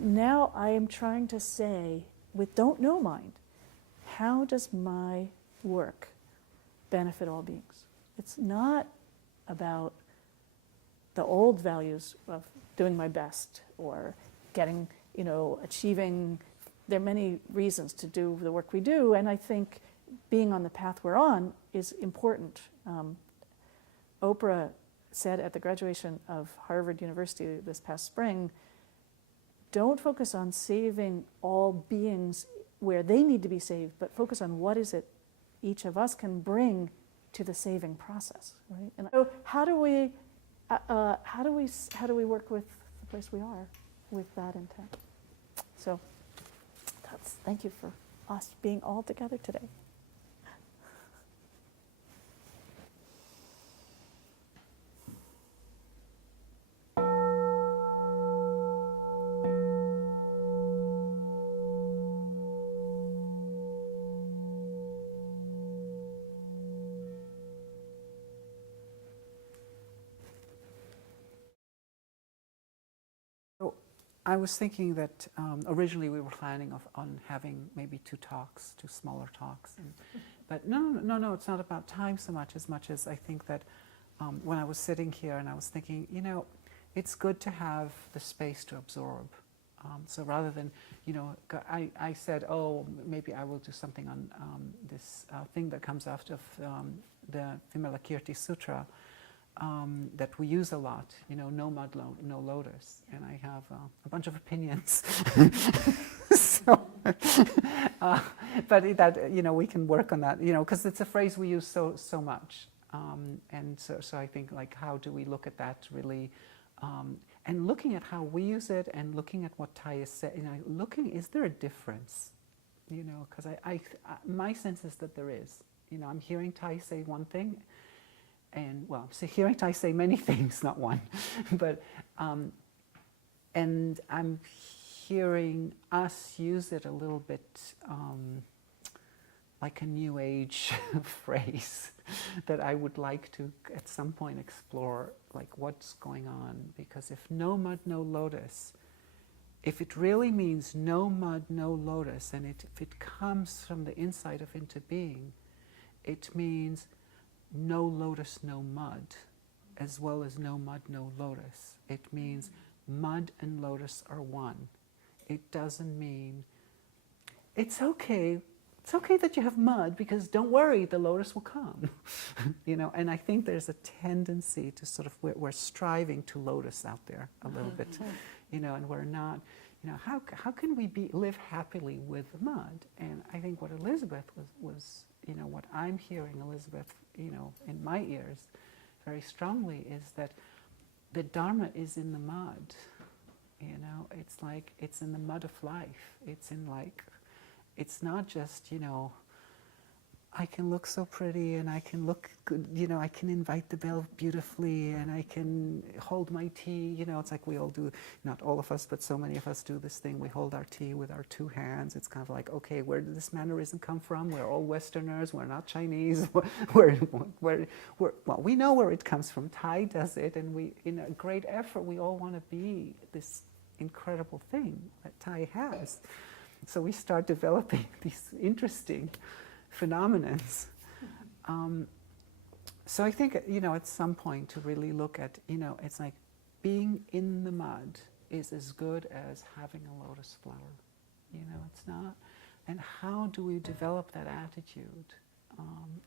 now I am trying to say, with don't know mind, how does my work benefit all beings? It's not about the old values of doing my best or getting, achieving. There are many reasons to do the work we do, and I think being on the path we're on is important. Oprah said at the graduation of Harvard University this past spring, don't focus on saving all beings where they need to be saved, but focus on what is it each of us can bring to the saving process, right? And so how do we work with the place we are with that intent? So thank you for us being all together today. I was thinking that originally we were planning on having maybe two smaller talks. But no, it's not about time so much as I think that when I was sitting here and I was thinking, it's good to have the space to absorb. So rather than, I said, maybe I will do something on this thing that comes out of the Vimalakirti Sutra, that we use a lot, no mud, no lotus, and I have a bunch of opinions. But that we can work on that, because it's a phrase we use so much, and so I think how do we look at that really, and looking at how we use it, and looking at what Thai is saying, is there a difference, because my sense is that there is, I'm hearing Thai say one thing. And hearing Thai say many things, not one, but and I'm hearing us use it a little bit like a new age phrase that I would like to at some point explore, what's going on, because if no mud, no lotus, if it really means no mud, no lotus, and if it comes from the inside of into being, it means no lotus, no mud, as well as no mud, no lotus. It means mud and lotus are one. It doesn't mean it's okay that you have mud, because don't worry, the lotus will come. And I think there's a tendency to sort of, we're striving to lotus out there a little bit, and we're not, how can we live happily with mud? And I think what Elizabeth was what I'm hearing, Elizabeth, in my ears very strongly, is that the Dharma is in the mud. It's like, it's in the mud of life. It's in it's not just, I can look so pretty, and I can look good, I can invite the bell beautifully, and I can hold my tea, it's like we all do, not all of us, but so many of us do this thing, we hold our tea with our two hands. It's kind of like, okay, where did this mannerism come from? We're all Westerners, we're not Chinese, we know where it comes from. Thai does it, and we, in a great effort, we all want to be this incredible thing that Thai has. So we start developing these interesting phenomenons. So I think, at some point to really look at, it's like being in the mud is as good as having a lotus flower. It's not. And how do we develop that attitude?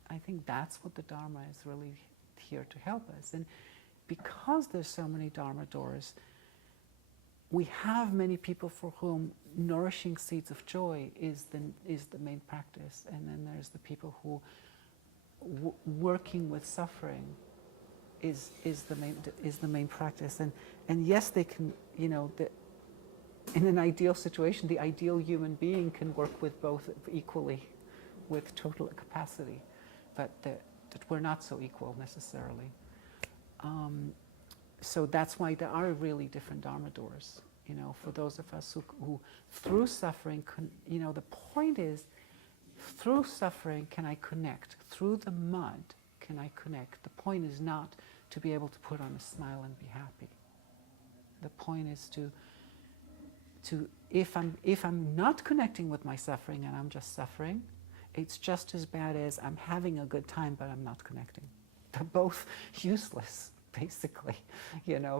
I think that's what the Dharma is really here to help us. And because there's so many Dharma doors, we have many people for whom nourishing seeds of joy is the main practice, and then there's the people who working with suffering is the main practice. And yes, they can, in an ideal situation, the ideal human being can work with both equally, with total capacity. but that we're not so equal necessarily. So that's why there are really different Dharma doors, for those of us who through suffering, the point is, through suffering can I connect, through the mud can I connect. The point is not to be able to put on a smile and be happy. The point is to if I'm not connecting with my suffering and I'm just suffering, it's just as bad as I'm having a good time but I'm not connecting. They're both useless, basically,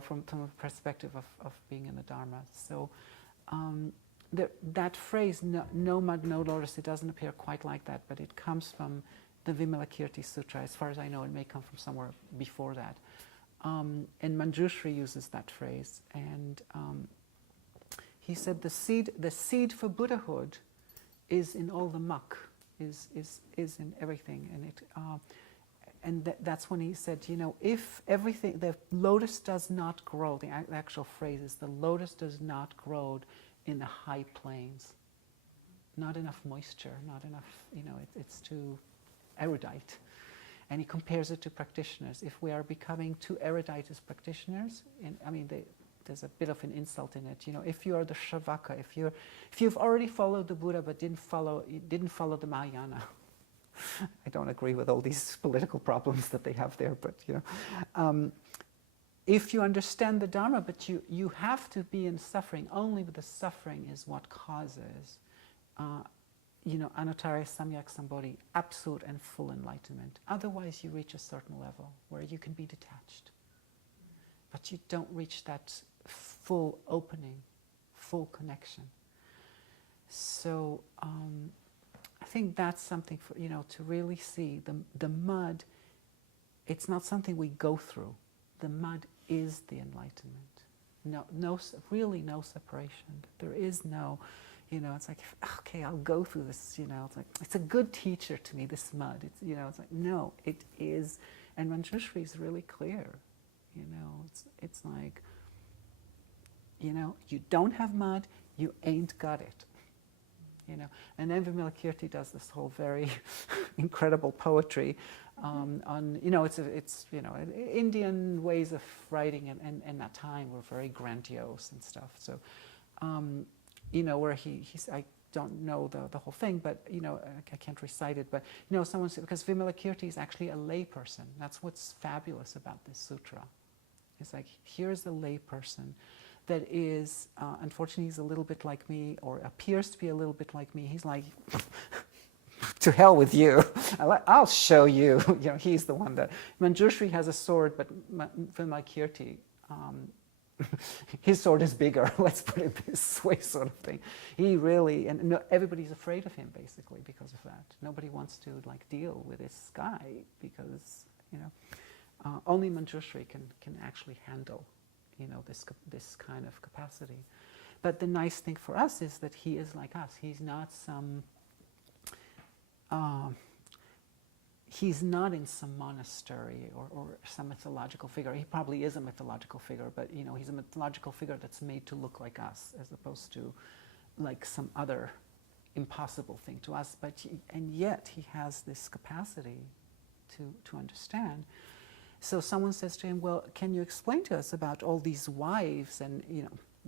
from a perspective of being in the Dharma. So that phrase, no mud, no lotus, it doesn't appear quite like that, but it comes from the Vimalakirti Sutra. As far as I know, it may come from somewhere before that. And Manjushri uses that phrase, and he said the seed for Buddhahood is in all the muck, is in everything, and that's when he said, if everything, the lotus does not grow, the actual phrase is, the lotus does not grow in the high plains. Not enough moisture, not enough, it's too erudite. And he compares it to practitioners. If we are becoming too erudite as practitioners, there's a bit of an insult in it. If you are the Shravaka, if you've already followed the Buddha but didn't follow the Mahayana. I don't agree with all these political problems that they have there, but if you understand the Dharma, but you have to be in suffering. Only the suffering is what causes, Anuttara Samyak Sambodhi, absolute and full enlightenment. Otherwise, you reach a certain level where you can be detached, but you don't reach that full opening, full connection. So I think that's something for to really see the mud. It's not something we go through. The mud is the enlightenment. Really no separation. There is no, it's like, okay, I'll go through this. It's like, it's a good teacher to me. This mud. It's like, no, it is. And Manjushri is really clear. It's like, you don't have mud, you ain't got it. And then Vimalakirti does this whole very incredible poetry on, it's Indian ways of writing and that time were very grandiose and stuff. So, where he's, I don't know the whole thing, but, I can't recite it, but, someone said, because Vimalakirti is actually a lay person. That's what's fabulous about this sutra. It's like, here's a lay person that is, unfortunately, he's a little bit like me, or appears to be a little bit like me. He's like, to hell with you. I'll show you. He's the one that... Manjushri has a sword, but Vimalakirti, his sword is bigger. Let's put it this way, sort of thing. He really... And everybody's afraid of him, basically, because of that. Nobody wants to, deal with this guy, because, only Manjushri can actually handle this kind of capacity. But the nice thing for us is that he is like us. He's not some... he's not in some monastery or some mythological figure. He probably is a mythological figure, but he's a mythological figure that's made to look like us, as opposed to like some other impossible thing to us. And yet he has this capacity to understand. So someone says to him, well, can you explain to us about all these wives and,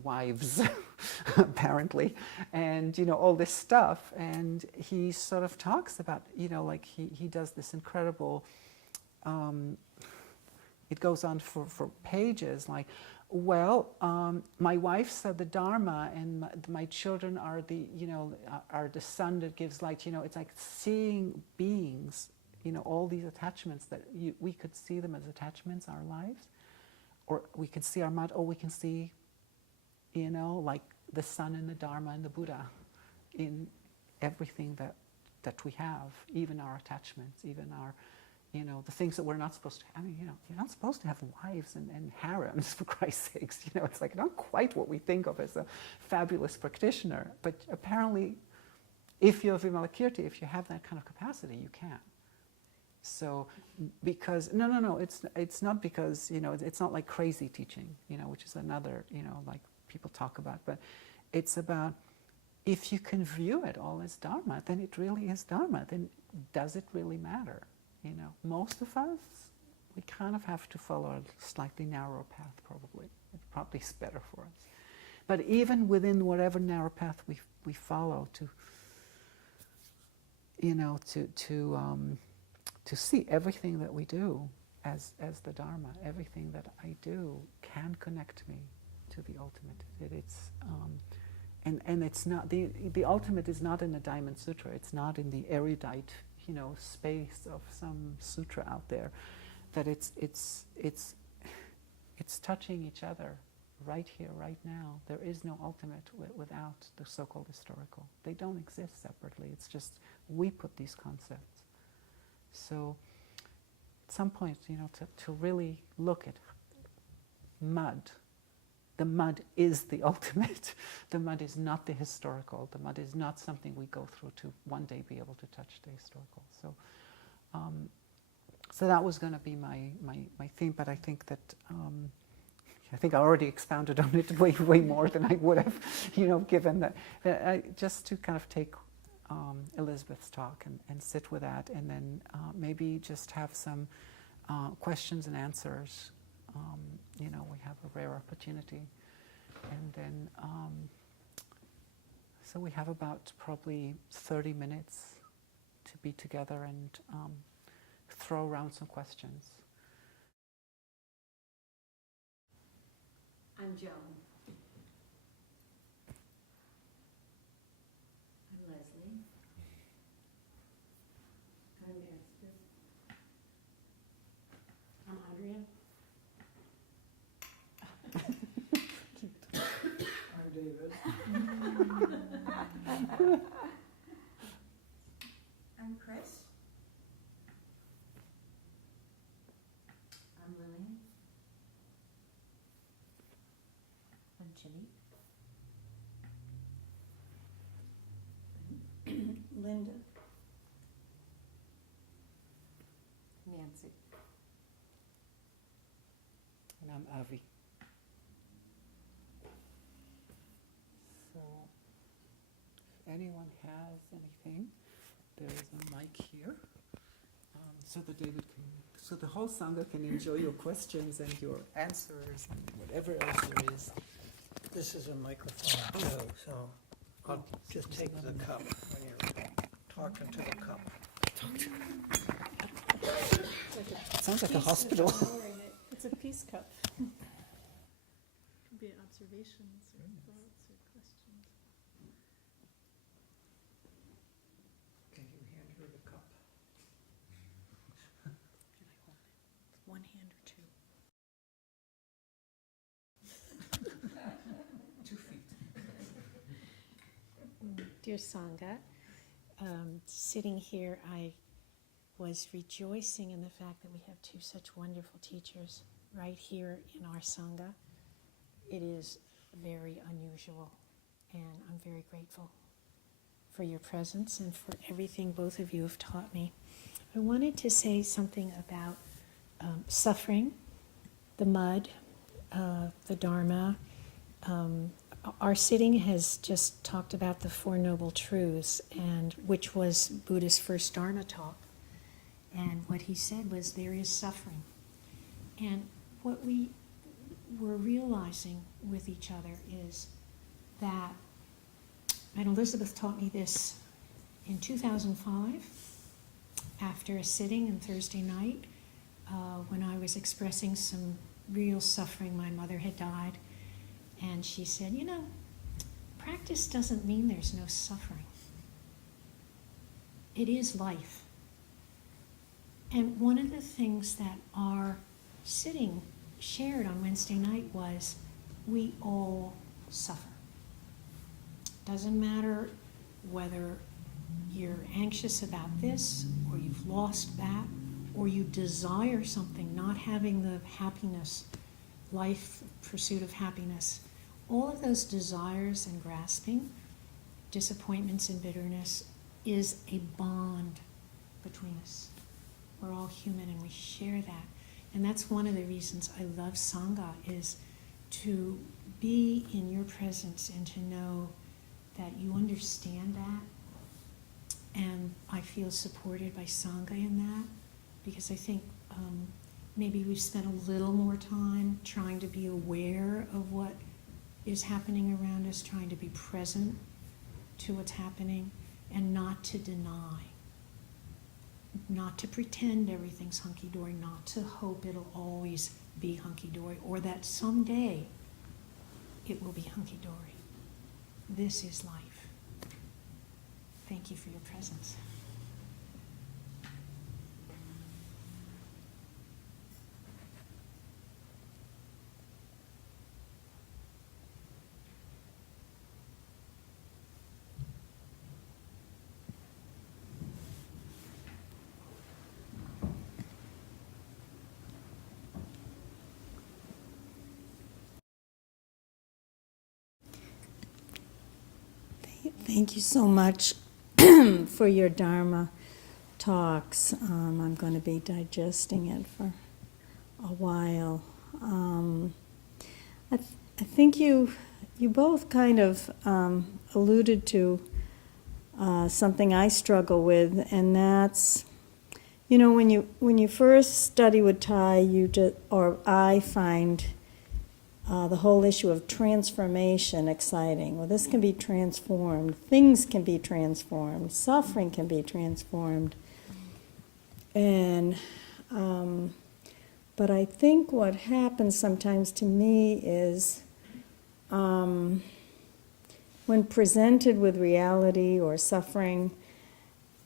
wives, apparently, and, all this stuff. And he sort of talks about, he does this incredible, it goes on for pages, like, well, my wife said the Dharma, and my children are are the sun that gives light. It's like seeing beings, all these attachments that we could see them as attachments, our lives, or we can see our mud, or we can see, like the sun and the Dharma and the Buddha in everything that we have, even our attachments, even our, the things that we're not supposed to have. You're not supposed to have wives and harems, for Christ's sakes. It's like not quite what we think of as a fabulous practitioner. But apparently, if you have Vimalakirti, if you have that kind of capacity, you can. So, because, no, it's not because, it's not like crazy teaching, which is another, like people talk about, but it's about, if you can view it all as Dharma, then it really is Dharma, then does it really matter? Most of us, we kind of have to follow a slightly narrower path, probably. It probably is better for us. But even within whatever narrow path we follow, to see everything that we do as the Dharma, everything that I do can connect me to the ultimate. And it's not the ultimate is not in the Diamond Sutra. It's not in the erudite, space of some sutra out there. That it's touching each other right here, right now. There is no ultimate without the so-called historical. They don't exist separately. It's just we put these concepts. So at some point, to really look at mud. The mud is the ultimate. The mud is not the historical. The mud is not something we go through to one day be able to touch the historical. So that was going to be my theme, but I think that I already expounded on it way more than I would have, given that. Just to kind of take Elizabeth's talk and sit with that, and then maybe just have some questions and answers. We have a rare opportunity, and then so we have about probably 30 minutes to be together and throw around some questions. I'm Joan. I'm Leslie. I'm Esther. I'm Andrea. I'm David. I'm Chris. I'm Lillian. I'm Jenny. Linda. Nancy. And I'm Avi. So, if anyone has anything, there is a mic here, so that so the whole Sangha can enjoy your questions and your answers and whatever else there is. This is a microphone too, so I'll just take the cup when you're talking to the cup. Sounds like a hospital. It's a peace cup. Could be observations or thoughts or questions. Can you hand her the cup? One hand or two. 2 feet. Dear Sangha, sitting here, I was rejoicing in the fact that we have two such wonderful teachers right here in our Sangha. It is very unusual, and I'm very grateful for your presence and for everything both of you have taught me. I wanted to say something about suffering, the mud, the Dharma. Our sitting has just talked about the Four Noble Truths, and which was Buddha's first Dharma talk. And what he said was there is suffering. And what we were realizing with each other is that, and Elizabeth taught me this in 2005, after a sitting on Thursday night, when I was expressing some real suffering. My mother had died. And she said, practice doesn't mean there's no suffering. It is life. And one of the things that our sitting shared on Wednesday night was we all suffer. Doesn't matter whether you're anxious about this, or you've lost that, or you desire something, not having the happiness, life, pursuit of happiness. All of those desires and grasping, disappointments and bitterness, is a bond between us. We're all human and we share that. And that's one of the reasons I love Sangha, is to be in your presence and to know that you understand that. And I feel supported by Sangha in that. because I think maybe we've spent a little more time trying to be aware of what is happening around us, trying to be present to what's happening, and not to deny, not to pretend everything's hunky-dory, not to hope it'll always be hunky-dory, or that someday it will be hunky-dory. This is life. Thank you for your presence. Thank you so much for your Dharma talks. I'm going to be digesting it for a while. I think you both kind of alluded to something I struggle with, and that's, when you first study with Thai, I find the whole issue of transformation exciting. Well, this can be transformed. Things can be transformed. Suffering can be transformed. And, but I think what happens sometimes to me is when presented with reality or suffering,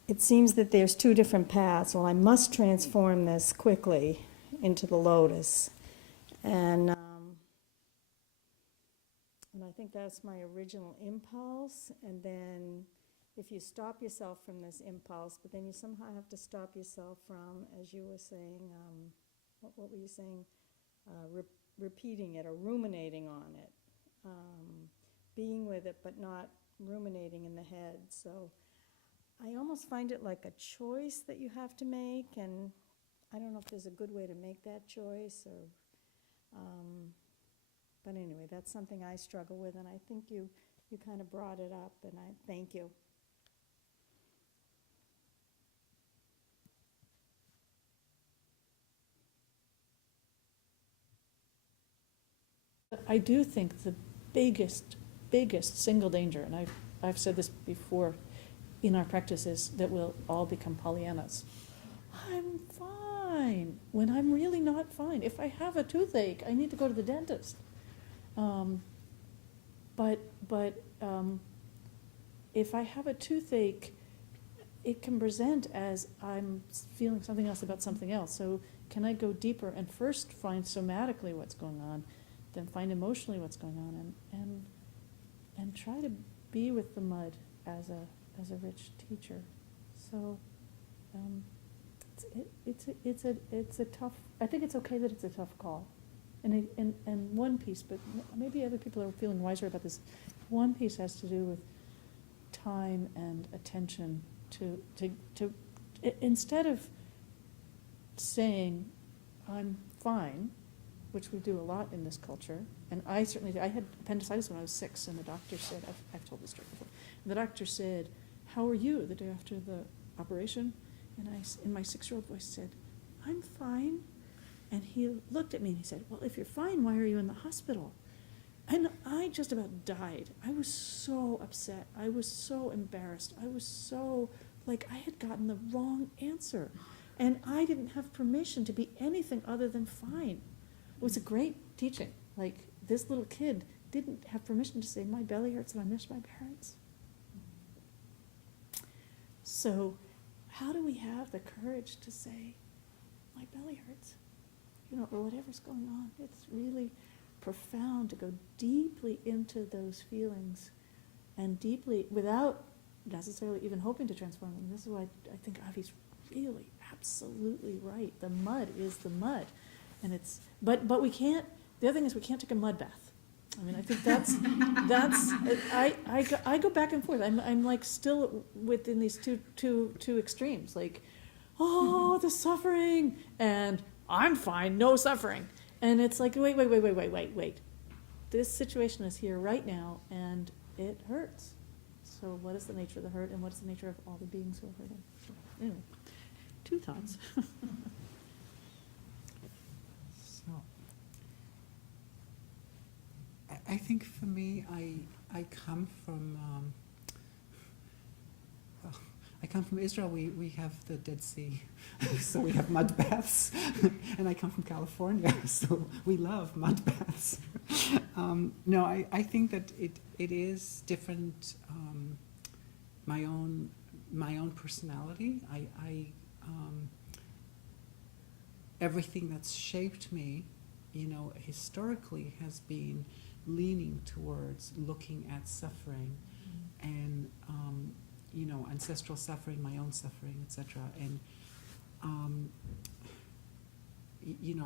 it seems that there's two different paths. Well, I must transform this quickly into the lotus. And I think that's my original impulse, and then if you stop yourself from this impulse, but then you somehow have to stop yourself from, as you were saying, what were you saying, repeating it or ruminating on it, being with it but not ruminating in the head. So I almost find it like a choice that you have to make, and I don't know if there's a good way to make that choice, or but anyway, that's something I struggle with, and I think you kind of brought it up, and I thank you. I do think the biggest single danger, and I've said this before in our practice, is that we'll all become Pollyannas. I'm fine when I'm really not fine. If I have a toothache, I need to go to the dentist. But if I have a toothache, it can present as I'm feeling something else about something else. So can I go deeper and first find somatically what's going on, then find emotionally what's going on, and try to be with the mud as a rich teacher. So it's a tough. I think it's okay that it's a tough call. And one piece, but maybe other people are feeling wiser about this. One piece has to do with time and attention to instead of saying I'm fine, which we do a lot in this culture, and I certainly did. I had appendicitis when I was 6, and the doctor said, I've told this story before, and the doctor said, how are you, the day after the operation? And I, in my 6-year-old voice, said, I'm fine. And he looked at me and he said, well, if you're fine, why are you in the hospital? And I just about died. I was so upset. I was so embarrassed. I was so, like, I had gotten the wrong answer. And I didn't have permission to be anything other than fine. It was a great teaching. Like, this little kid didn't have permission to say, my belly hurts and I miss my parents. So how do we have the courage to say, my belly hurts? Or whatever's going on. It's really profound to go deeply into those feelings, and deeply, without necessarily even hoping to transform them. This is why I think Avi's really absolutely right. The mud is the mud. And it's, but we can't, the other thing is we can't take a mud bath. I mean, I think that's I go back and forth. I'm like still within these two extremes, like, oh, the suffering, and I'm fine, no suffering. And it's like, wait. This situation is here right now, and it hurts. So what is the nature of the hurt, and what is the nature of all the beings who are hurting? So, anyway, 2 thoughts. I think for me, I come from I come from Israel. We have the Dead Sea, so we have mud baths, and I come from California, so we love mud baths. No, I think that it is different. My own personality. Everything that's shaped me, historically has been leaning towards looking at suffering and, ancestral suffering, my own suffering, etc. And,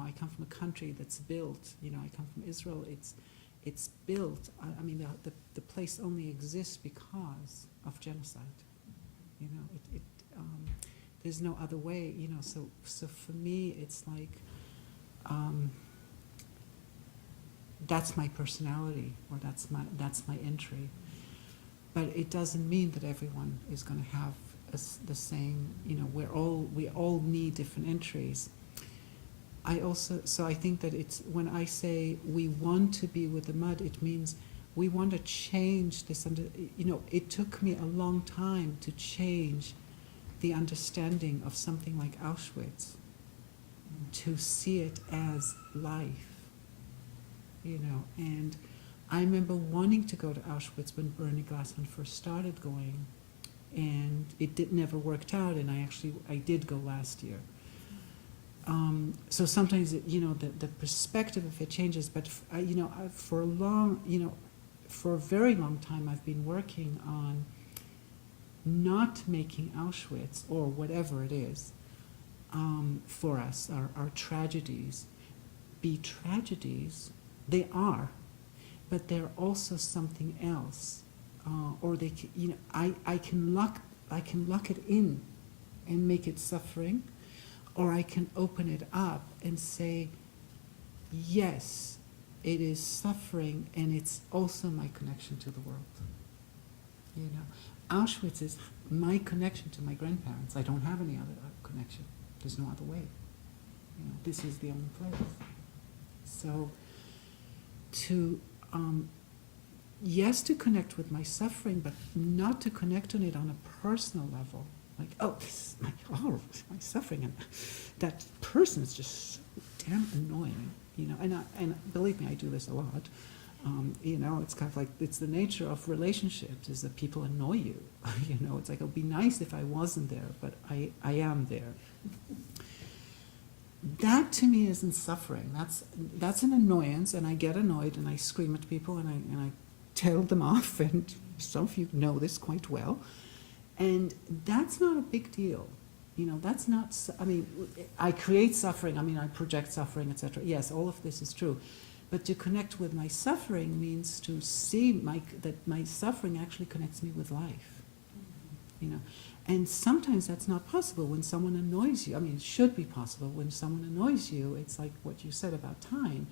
I come from a country that's built, I come from Israel, it's built, the place only exists because of genocide. There's no other way, so for me it's like, that's my personality, or that's my entry. But it doesn't mean that everyone is going to have the same, we all need different entries. So I think that it's, when I say we want to be with the mud, it means we want to change this, it took me a long time to change the understanding of something like Auschwitz, to see it as life, and I remember wanting to go to Auschwitz when Bernie Glassman first started going, and it never worked out, and I did go last year. So sometimes, the perspective of it changes, but for a very long time I've been working on not making Auschwitz, or whatever it is, for us, our tragedies, be tragedies. They are, but they're also something else, or they, I can lock it in and make it suffering, or I can open it up and say, yes, it is suffering, and it's also my connection to the world. Auschwitz is my connection to my grandparents. I don't have any other connection. There's no other way. This is the only place. So, yes, to connect with my suffering, but not to connect on it on a personal level. Like, oh, this is my suffering, and that person is just so damn annoying, and believe me, I do this a lot. It's kind of like, it's the nature of relationships, is that people annoy you. It's like, it would be nice if I wasn't there, but I am there. That to me isn't suffering. That's an annoyance, and I get annoyed, and I scream at people, and I tell them off, and some of you know this quite well. And that's not a big deal. That's not, I create suffering, I project suffering, etc. Yes, all of this is true. But to connect with my suffering means to see that my suffering actually connects me with life. And sometimes that's not possible when someone annoys you. It should be possible when someone annoys you. It's like what you said about time.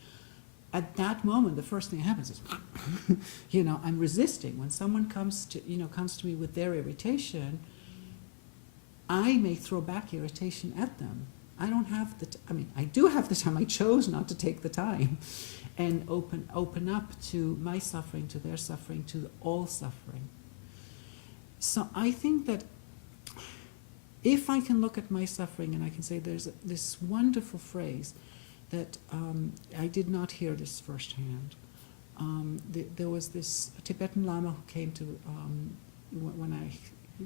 At that moment, the first thing that happens is, I'm resisting. When someone comes to me with their irritation, I may throw back irritation at them. I don't have I do have the time. I chose not to take the time and open up to my suffering, to their suffering, to all suffering. So I think that if I can look at my suffering and I can say there's this wonderful phrase that I did not hear this firsthand. There was this Tibetan Lama who came to when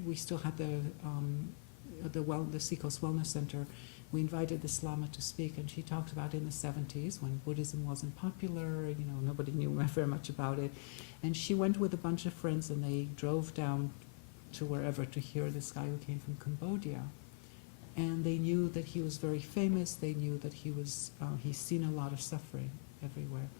we still had the Seacoast Wellness Center. We invited this Lama to speak, and she talked about in the 70s when Buddhism wasn't popular. Nobody knew very much about it, and she went with a bunch of friends, and they drove down to wherever to hear this guy who came from Cambodia. And they knew that he was very famous. They knew that he's seen a lot of suffering everywhere,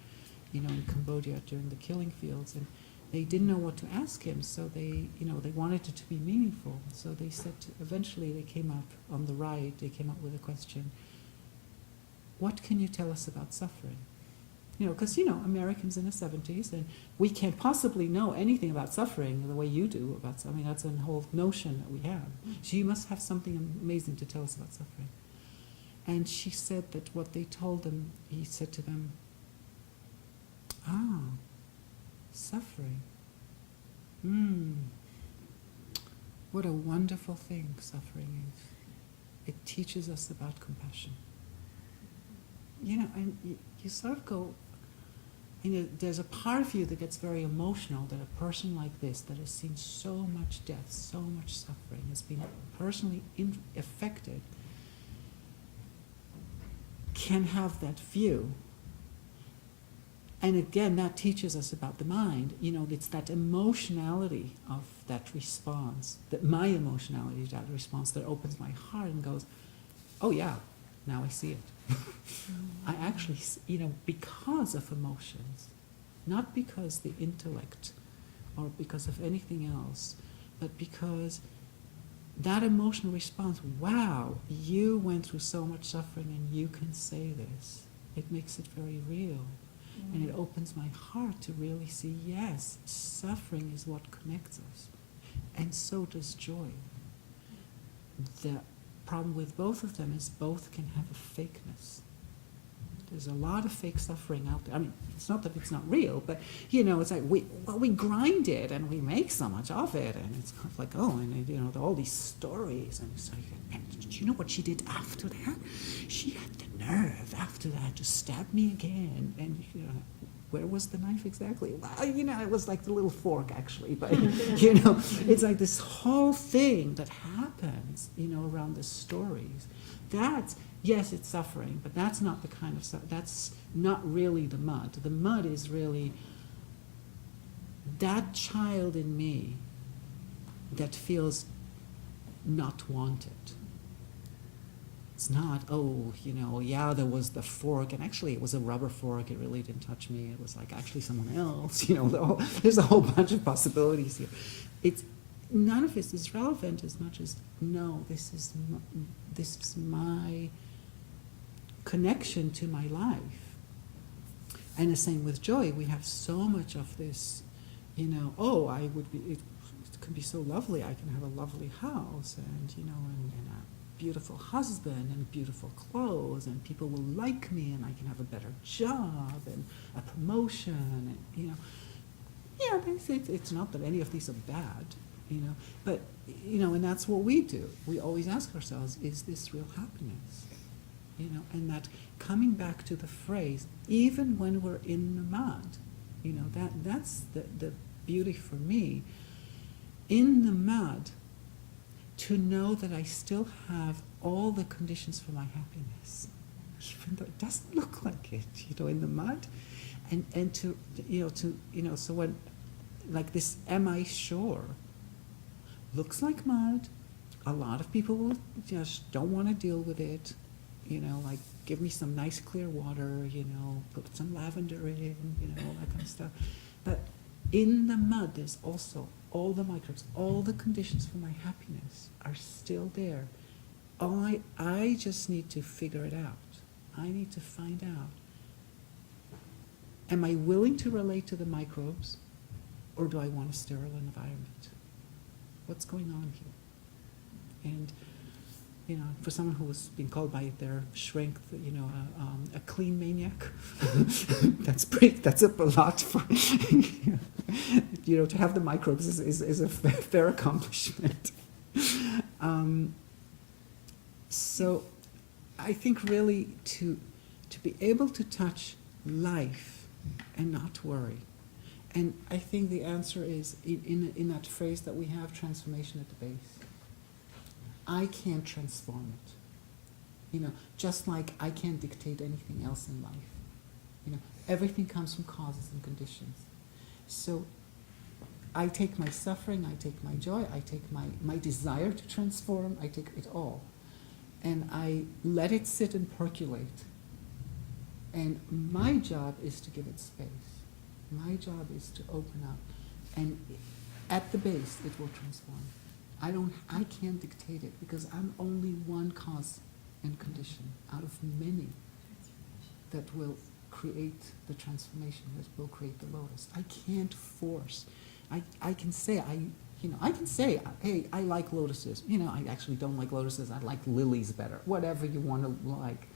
in Cambodia during the killing fields. And they didn't know what to ask him, so they wanted it to be meaningful. So they said, eventually they came up on the ride, they came up with a question, what can you tell us about suffering? Because, Americans in the 70s, and we can't possibly know anything about suffering the way you do about suffering. That's a whole notion that we have. So you must have something amazing to tell us about suffering. And she said that what they told him, he said to them, Suffering. What a wonderful thing suffering is. It teaches us about compassion. And you sort of go, there's a part of you that gets very emotional that a person like this, that has seen so much death, so much suffering, has been personally affected, can have that view. And again, that teaches us about the mind. It's that emotionality of that response, that my emotionality, that response that opens my heart and goes, oh yeah, now I see it. I actually, because of emotions, not because the intellect or because of anything else, but because that emotional response, wow, you went through so much suffering and you can say this. It makes it very real. And it opens my heart to really see, yes, suffering is what connects us. And so does joy. The problem with both of them is both can have a fakeness. There's a lot of fake suffering out there. I mean, it's not that it's not real, but, it's like we grind it and we make so much of it. And it's kind of like, and all these stories. And it's like, and do you know what she did after that? She had the nerve after that to stab me again. And, where was the knife exactly? Well, it was like the little fork, actually. But, it's like this whole thing that happens, around the stories. That's, yes, it's suffering, but that's not the kind of suffering. That's not really the mud. The mud is really that child in me that feels not wanted. It's not, there was the fork, and actually it was a rubber fork, it really didn't touch me, it was like actually someone else, there's a whole bunch of possibilities here. None of this is relevant as much as, no, this is my connection to my life. And the same with joy, we have so much of this, it can be so lovely, I can have a lovely house, and, and a beautiful husband and beautiful clothes, and people will like me, and I can have a better job and a promotion, and it's not that any of these are bad, but and that's what we do. We always ask ourselves, is this real happiness? And that coming back to the phrase, even when we're in the mud, that's the beauty for me. In the mud, to know that I still have all the conditions for my happiness, even though it doesn't look like it, in the mud, and to so when, like this, am I sure? Looks like mud. A lot of people will just don't want to deal with it, like give me some nice clear water, put some lavender in, all that kind of stuff. But in the mud, there's also all the microbes, all the conditions for my happiness are still there. I just need to figure it out. I need to find out. Am I willing to relate to the microbes, or do I want a sterile environment? What's going on here? And, for someone who was being called by their shrink, a clean maniac, that's a lot for, to have the microbes is a fair accomplishment. So I think really to be able to touch life and not worry. And I think the answer is in that phrase that we have, transformation at the base. I can't transform it. Just like I can't dictate anything else in life. Everything comes from causes and conditions. So I take my suffering, I take my joy, I take my desire to transform, I take it all. And I let it sit and percolate. And my job is to give it space. My job is to open up. And at the base, it will transform. I can't dictate it, because I'm only one cause and condition out of many that will create the transformation, that will create the lotus. I can't force. I can say, hey, I like lotuses. I actually don't like lotuses. I like lilies better. Whatever you want to like.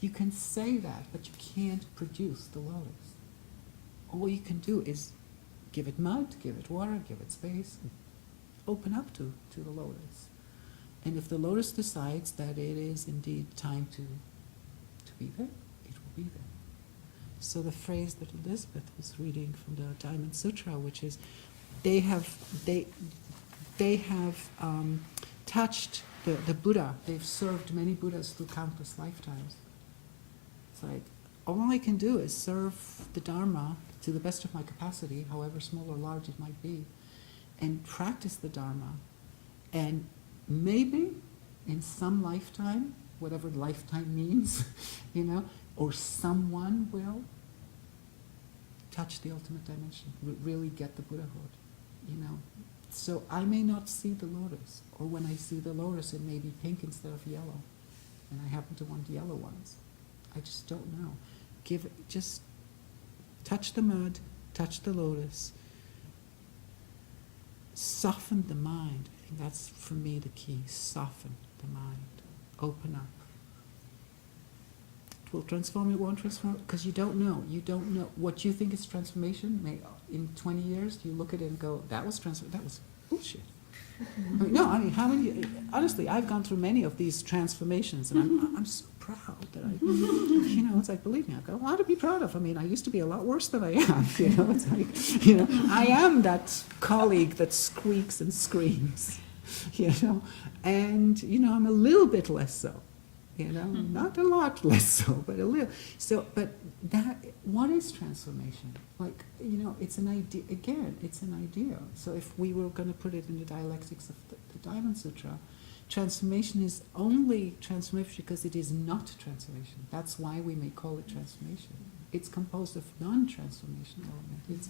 You can say that, but you can't produce the lotus. All you can do is give it mud, give it water, give it space, and open up to the lotus. And if the lotus decides that it is indeed time to be there, it will be there. So the phrase that Elizabeth was reading from the Diamond Sutra, which is, they have touched the Buddha. They've served many Buddhas through countless lifetimes. It's like, all I can do is serve the Dharma to the best of my capacity, however small or large it might be, and practice the Dharma. And maybe in some lifetime, whatever lifetime means, or someone will touch the ultimate dimension, really get the Buddhahood, So I may not see the lotus, or when I see the lotus, it may be pink instead of yellow, and I happen to want yellow ones. I just don't know. Just touch the mud, touch the lotus, soften the mind. I think that's, for me, the key. Soften the mind. Open up. It will transform, it won't transform, because you don't know. You don't know. What you think is transformation, in 20 years, you look at it and go, that was bullshit. How many, honestly, I've gone through many of these transformations, and I'm so proud that it's like, believe me, I've got a lot to be proud of. I used to be a lot worse than I am, it's like, I am that colleague that squeaks and screams, and, I'm a little bit less so, not a lot less so, but a little. So, but what is transformation? Like, it's an idea, again, it's an idea. So if we were going to put it in the dialectics of the Diamond Sutra, transformation is only transformation because it is not transformation. That's why we may call it transformation. It's composed of non-transformation element. It's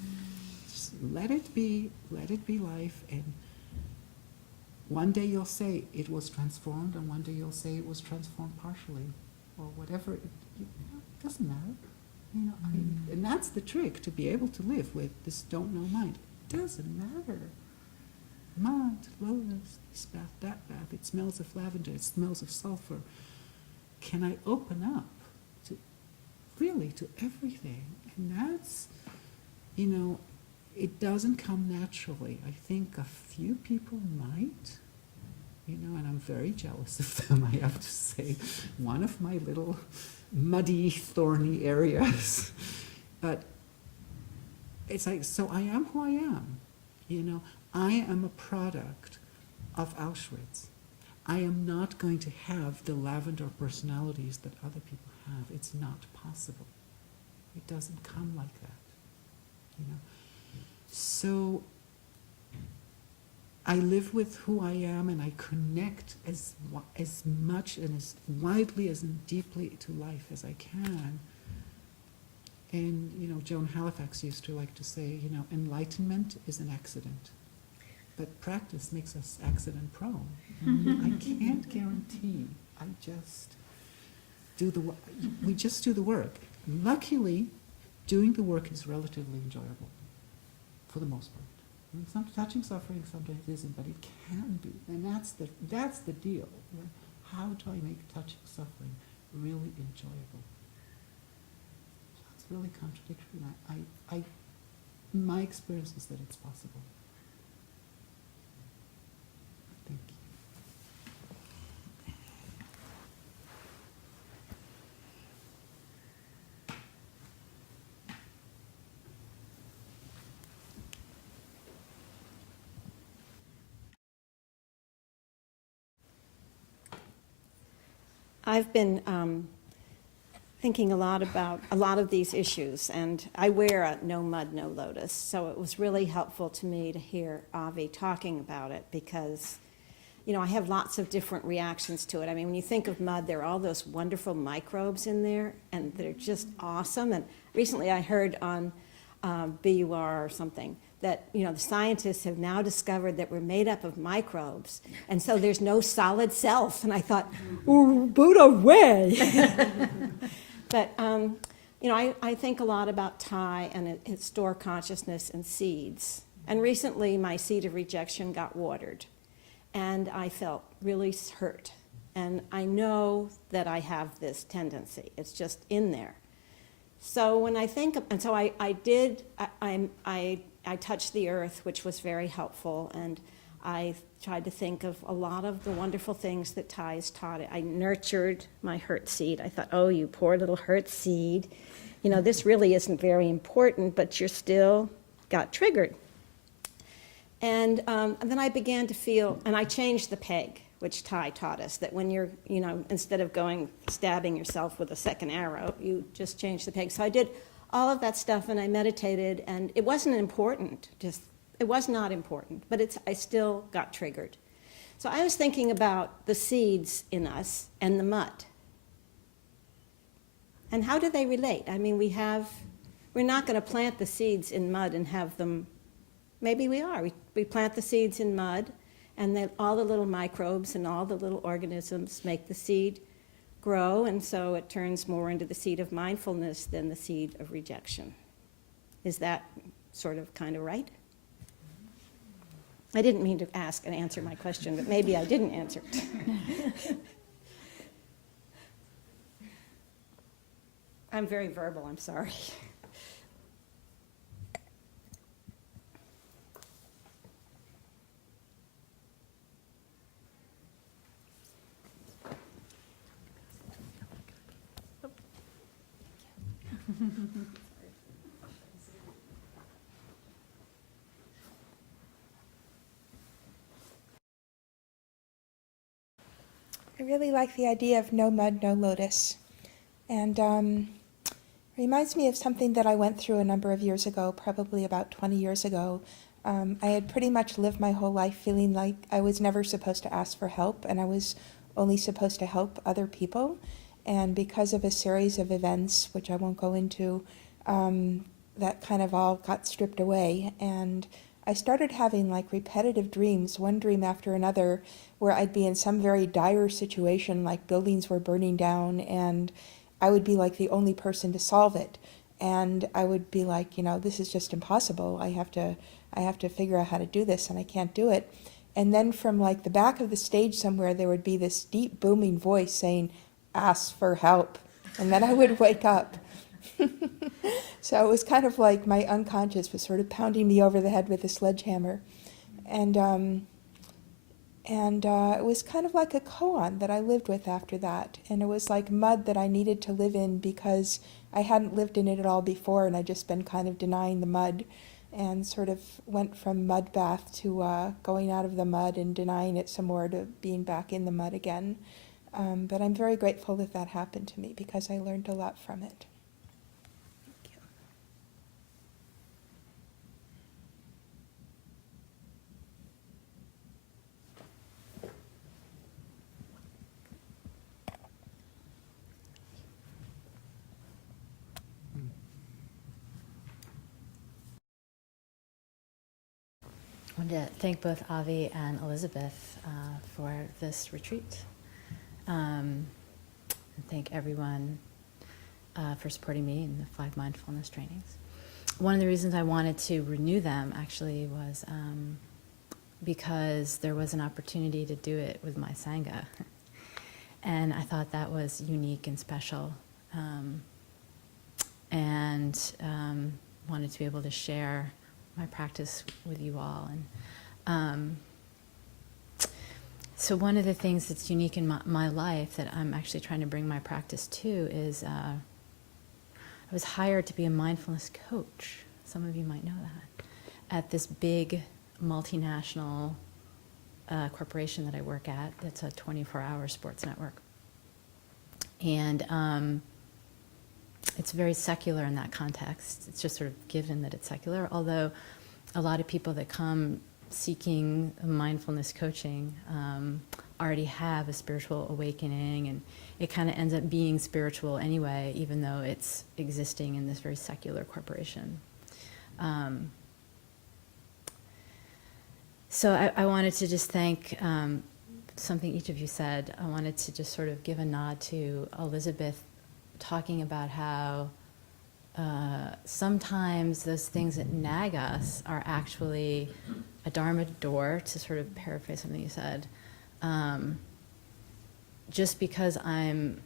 just let it be life, and one day you'll say it was transformed, and one day you'll say it was transformed partially, or whatever. It doesn't matter. And that's the trick, to be able to live with this don't know mind. It doesn't matter. Mud, lotus, this bath, that bath, it smells of lavender, it smells of sulfur. Can I open up to everything? And that's, it doesn't come naturally. I think a few people might, and I'm very jealous of them, I have to say. One of my little muddy, thorny areas. But it's like, so I am who I am. I am a product of Auschwitz. I am not going to have the lavender personalities that other people have. It's not possible. It doesn't come like that. So I live with who I am, and I connect as much and as widely as deeply to life as I can. And, Joan Halifax used to like to say, enlightenment is an accident, but practice makes us accident prone. I can't guarantee. I just do the work. We just do the work. Luckily, doing the work is relatively enjoyable, for the most part. Some touching suffering sometimes isn't, but it can be, and that's the deal. How do I make touching suffering really enjoyable? So it's really contradictory. And my experience is that it's possible. Thank you. I've been thinking a lot about a lot of these issues, and I wear a no mud, no lotus, so it was really helpful to me to hear Avi talking about it, because, I have lots of different reactions to it. When you think of mud, there are all those wonderful microbes in there, and they're just awesome. And recently I heard on BUR or something that, the scientists have now discovered that we're made up of microbes, and so there's no solid self. And I thought, ooh, Buddha way. But, I think a lot about Thai and its store consciousness and seeds. And recently my seed of rejection got watered, and I felt really hurt. And I know that I have this tendency. It's just in there. So when I think, and so I I touched the earth, which was very helpful, and I tried to think of a lot of the wonderful things that Thais taught. I nurtured my hurt seed. I thought, oh, you poor little hurt seed. You know, this really isn't very important, but you're still got triggered. And then I began to feel, and I changed the peg, which Thai taught us, that when you're, you know, instead of stabbing yourself with a second arrow, you just change the peg. So I did all of that stuff, and I meditated, and it wasn't important, it was not important, but I still got triggered. So I was thinking about the seeds in us and the mud. And how do they relate? I mean, we're not going to plant the seeds in mud and have them, maybe we are. We plant the seeds in mud, and then all the little microbes and all the little organisms make the seed grow, and so it turns more into the seed of mindfulness than the seed of rejection. Is that sort of kind of right? I didn't mean to ask and answer my question, but maybe I didn't answer. I'm very verbal, I'm sorry. I really like the idea of no mud, no lotus. And reminds me of something that I went through a number of years ago, probably about 20 years ago. I had pretty much lived my whole life feeling like I was never supposed to ask for help, and I was only supposed to help other people. And because of a series of events, which I won't go into, that kind of all got stripped away. And I started having like repetitive dreams, one dream after another, where I'd be in some very dire situation, like buildings were burning down, and I would be like the only person to solve it. And I would be like, you know, this is just impossible. I have to figure out how to do this, and I can't do it. And then from like the back of the stage somewhere, there would be this deep booming voice saying, ask for help. And then I would wake up. So it was kind of like my unconscious was sort of pounding me over the head with a sledgehammer. And it was kind of like a koan that I lived with after that. And it was like mud that I needed to live in because I hadn't lived in it at all before, and I'd just been kind of denying the mud, and sort of went from mud bath to going out of the mud and denying it some more to being back in the mud again. But I'm very grateful that that happened to me because I learned a lot from it. I want to thank both Avi and Elizabeth for this retreat. And thank everyone for supporting me in the 5 mindfulness trainings. One of the reasons I wanted to renew them actually was because there was an opportunity to do it with my Sangha. And I thought that was unique and special. And wanted to be able to share my practice with you all. And so one of the things that's unique in my life that I'm actually trying to bring my practice to is I was hired to be a mindfulness coach. Some of you might know that. At this big multinational corporation that I work at. That's a 24-hour sports network. And it's very secular in that context. It's just sort of given that it's secular, although a lot of people that come seeking mindfulness coaching already have a spiritual awakening, and it kind of ends up being spiritual anyway, even though it's existing in this very secular corporation. So I wanted to just thank something each of you said. I wanted to just sort of give a nod to Elizabeth talking about how sometimes those things that nag us are actually a Dharma door, to sort of paraphrase something you said. Just because I'm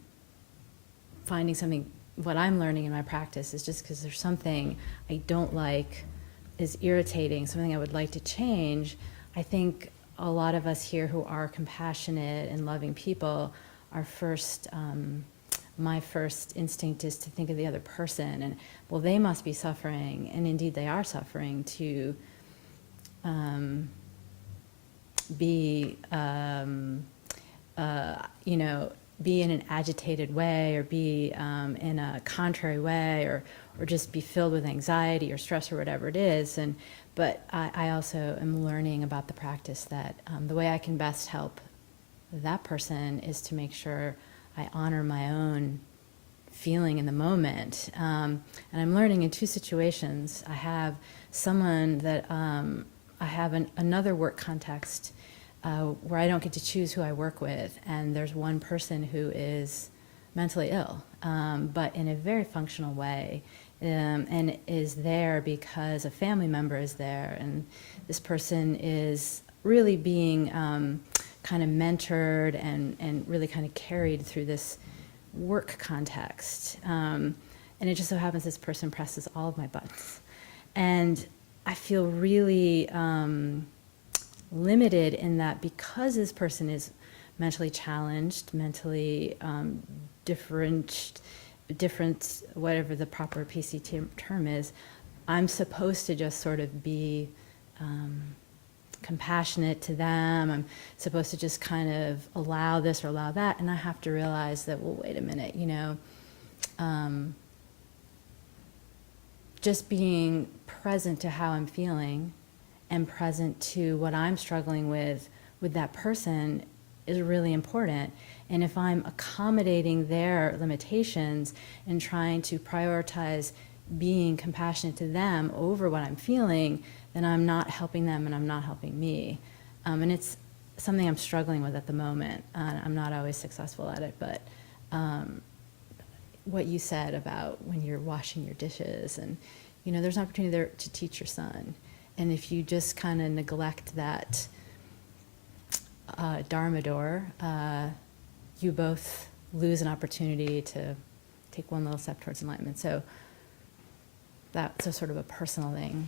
finding something, what I'm learning in my practice is just because there's something I don't like is irritating, something I would like to change, I think a lot of us here who are compassionate and loving people, my first instinct is to think of the other person and, well, they must be suffering, and indeed they are suffering, to be in an agitated way, or be in a contrary way, or just be filled with anxiety or stress or whatever it is. But I also am learning about the practice that the way I can best help that person is to make sure I honor my own feeling in the moment. And I'm learning in two situations. I have someone that I have another work context where I don't get to choose who I work with, and there's one person who is mentally ill, but in a very functional way, and is there because a family member is there, and this person is really being kind of mentored and really kind of carried through this work context. And it just so happens this person presses all of my buttons. And I feel really limited in that, because this person is mentally challenged, mentally different, whatever the proper PC term is, I'm supposed to just sort of be compassionate to them. I'm supposed to just kind of allow this or allow that, and I have to realize that, well, wait a minute, just being present to how I'm feeling and present to what I'm struggling with that person is really important. And if I'm accommodating their limitations and trying to prioritize being compassionate to them over what I'm feeling, then I'm not helping them and I'm not helping me. And it's something I'm struggling with at the moment. I'm not always successful at it, but what you said about when you're washing your dishes, and there's an opportunity there to teach your son. And if you just kind of neglect that Dharma door, you both lose an opportunity to take one little step towards enlightenment. So that's a sort of a personal thing.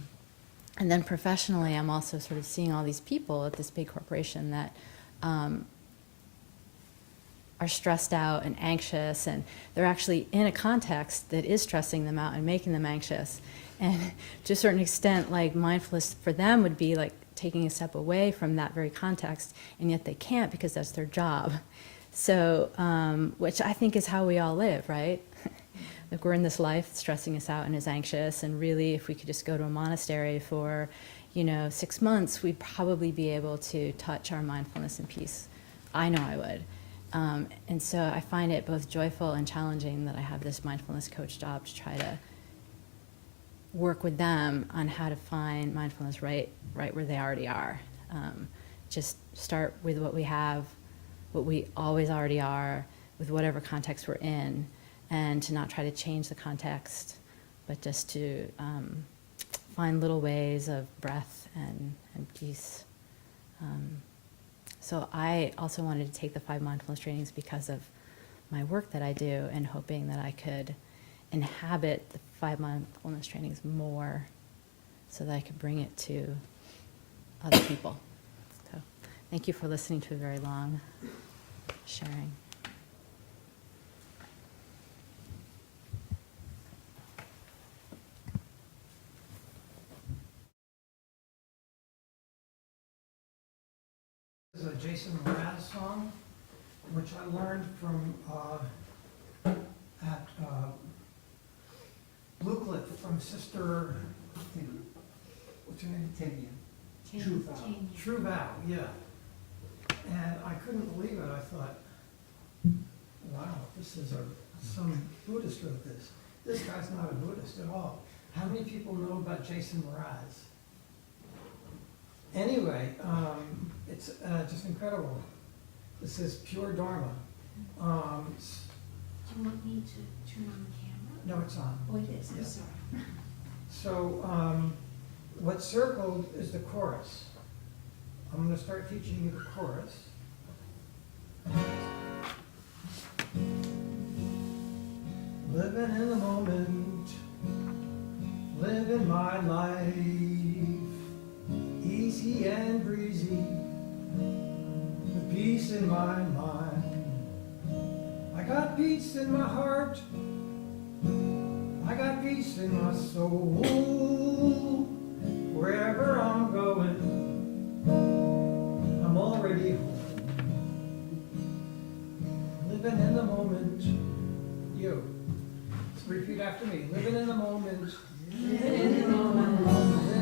And then professionally, I'm also sort of seeing all these people at this big corporation that are stressed out and anxious, and they're actually in a context that is stressing them out and making them anxious. And to a certain extent, like, mindfulness for them would be like taking a step away from that very context, and yet they can't because that's their job. So, which I think is how we all live, right? Like, we're in this life stressing us out and is anxious, and really, if we could just go to a monastery for, 6 months, we'd probably be able to touch our mindfulness and peace. I know I would. And so I find it both joyful and challenging that I have this mindfulness coach job to try to work with them on how to find mindfulness right where they already are. Just start with what we have, what we always already are, with whatever context we're in, and to not try to change the context, but just to find little ways of breath and peace. So I also wanted to take the 5 mindfulness trainings because of my work that I do, and hoping that I could inhabit the 5 mindfulness trainings more so that I could bring it to other people. So thank you for listening to a very long sharing. This is a Jason Mraz song, which I learned from at Bluecliff from Sister, what's her name? True Vow, yeah. And I couldn't believe it. I thought, wow, this is some Buddhist wrote this. This guy's not a Buddhist at all. How many people know about Jason Mraz? Anyway, it's just incredible. This is pure Dharma. Do you want me to turn on the camera? No, it's on. Oh, it is, I'm Yeah. sorry. So what's circled is the chorus. I'm going to start teaching you the chorus. Living in the moment, living my life. easy and breezy, with peace in my mind. I got peace in my heart, I got peace in my soul. Wherever I'm going, I'm already home. Living in the moment. You. Repeat after me. Living in the moment. Living in the moment.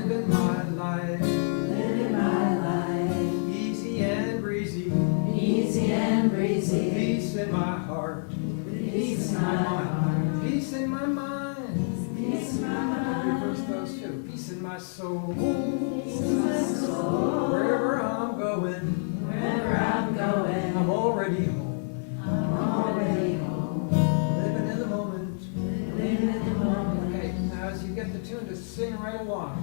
Living my life. Living my life. Easy and breezy. Easy and breezy. Peace in my heart. Peace in my mind. Peace in my mind. Peace in my mind. Reverse those two. Peace in my soul. Peace in my soul. Wherever I'm going. Wherever I'm going. I'm already home. I'm already home. Living in the moment. Living in the moment. Okay, now as you get the tune, just sing right along.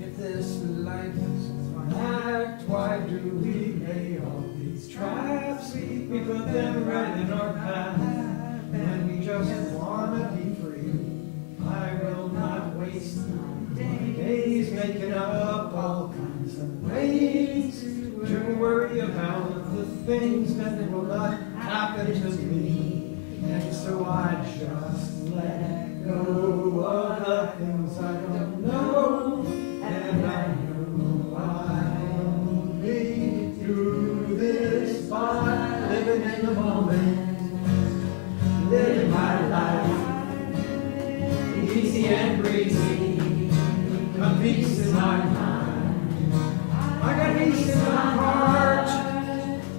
If this life is an act, why do we lay all these traps? We put them right in our path, and we just want to be free. I will not waste my days making up all kinds of ways to worry about the things that will not happen to me. And so I just let go of the things I don't know, and I know I only do this by living in the moment, living my life, easy and breezy, a peace in my mind. I got peace in my heart,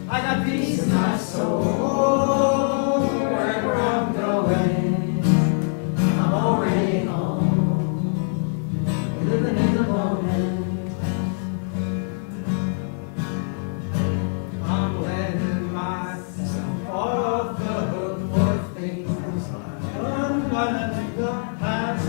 I got peace in my soul. Wherever I'm going, I'm already home. Living in the moment. I'm letting myself off the hook for things I've done. I let the past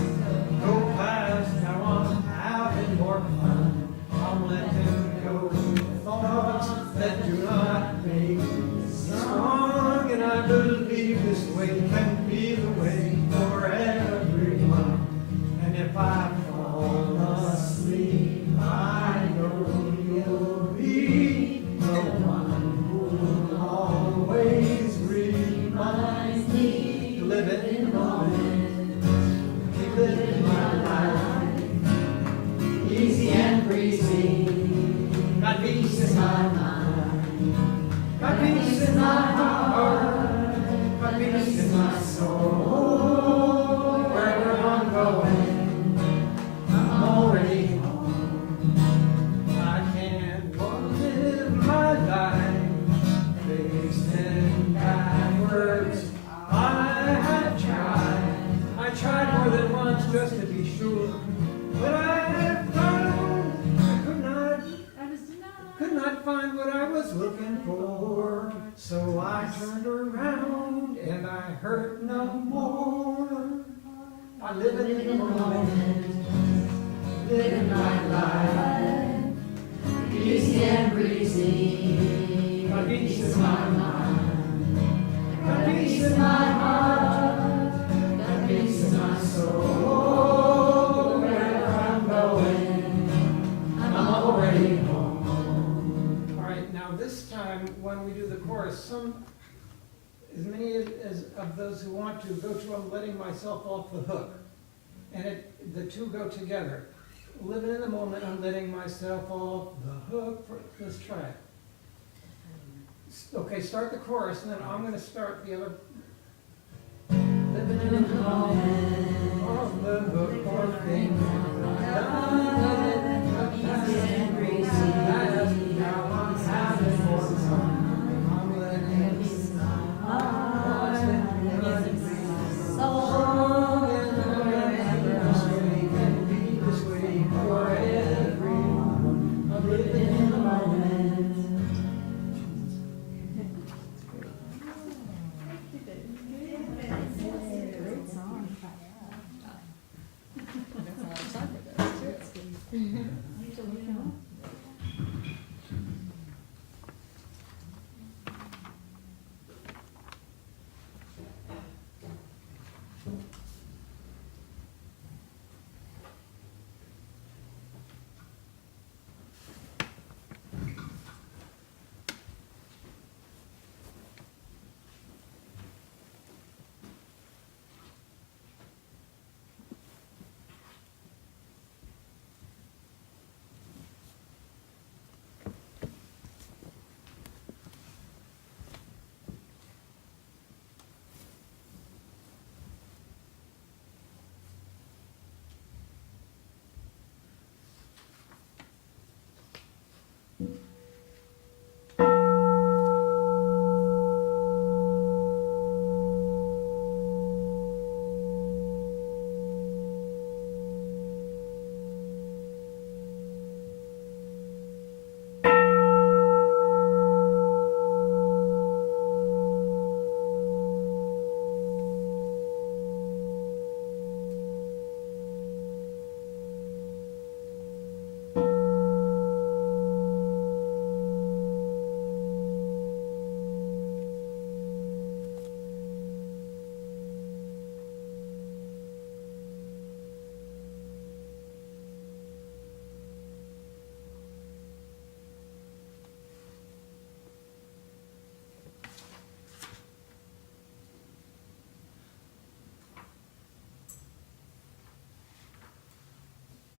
go past. Now I'm having more fun. I'm letting go of thoughts that do not make me strong. And I believe this way can be the way for everyone. And if I fall asleep, I know you'll be the one who always reminds me to live it in the moment, keep living my life, easy and breezy, got peace in my mind, got peace in my heart, got peace in my soul. Wherever I'm going, I'm already home. I can't live my life facing backwards. I tried more than once just to be sure, but I found I could not find what I was looking for. So I turned around and I hurt no more. I live in the moment, living my life, easy and breezy. My peace is my mind, my peace is my heart, my peace is my soul. Wherever I'm going, I'm already home. All right, now this time when we do the chorus, as many as of those who want to go to I'm letting myself off the hook. And the two go together. Living in the moment, I'm letting myself off the hook. Let's try it. Okay, start the chorus, and then I'm going to start the other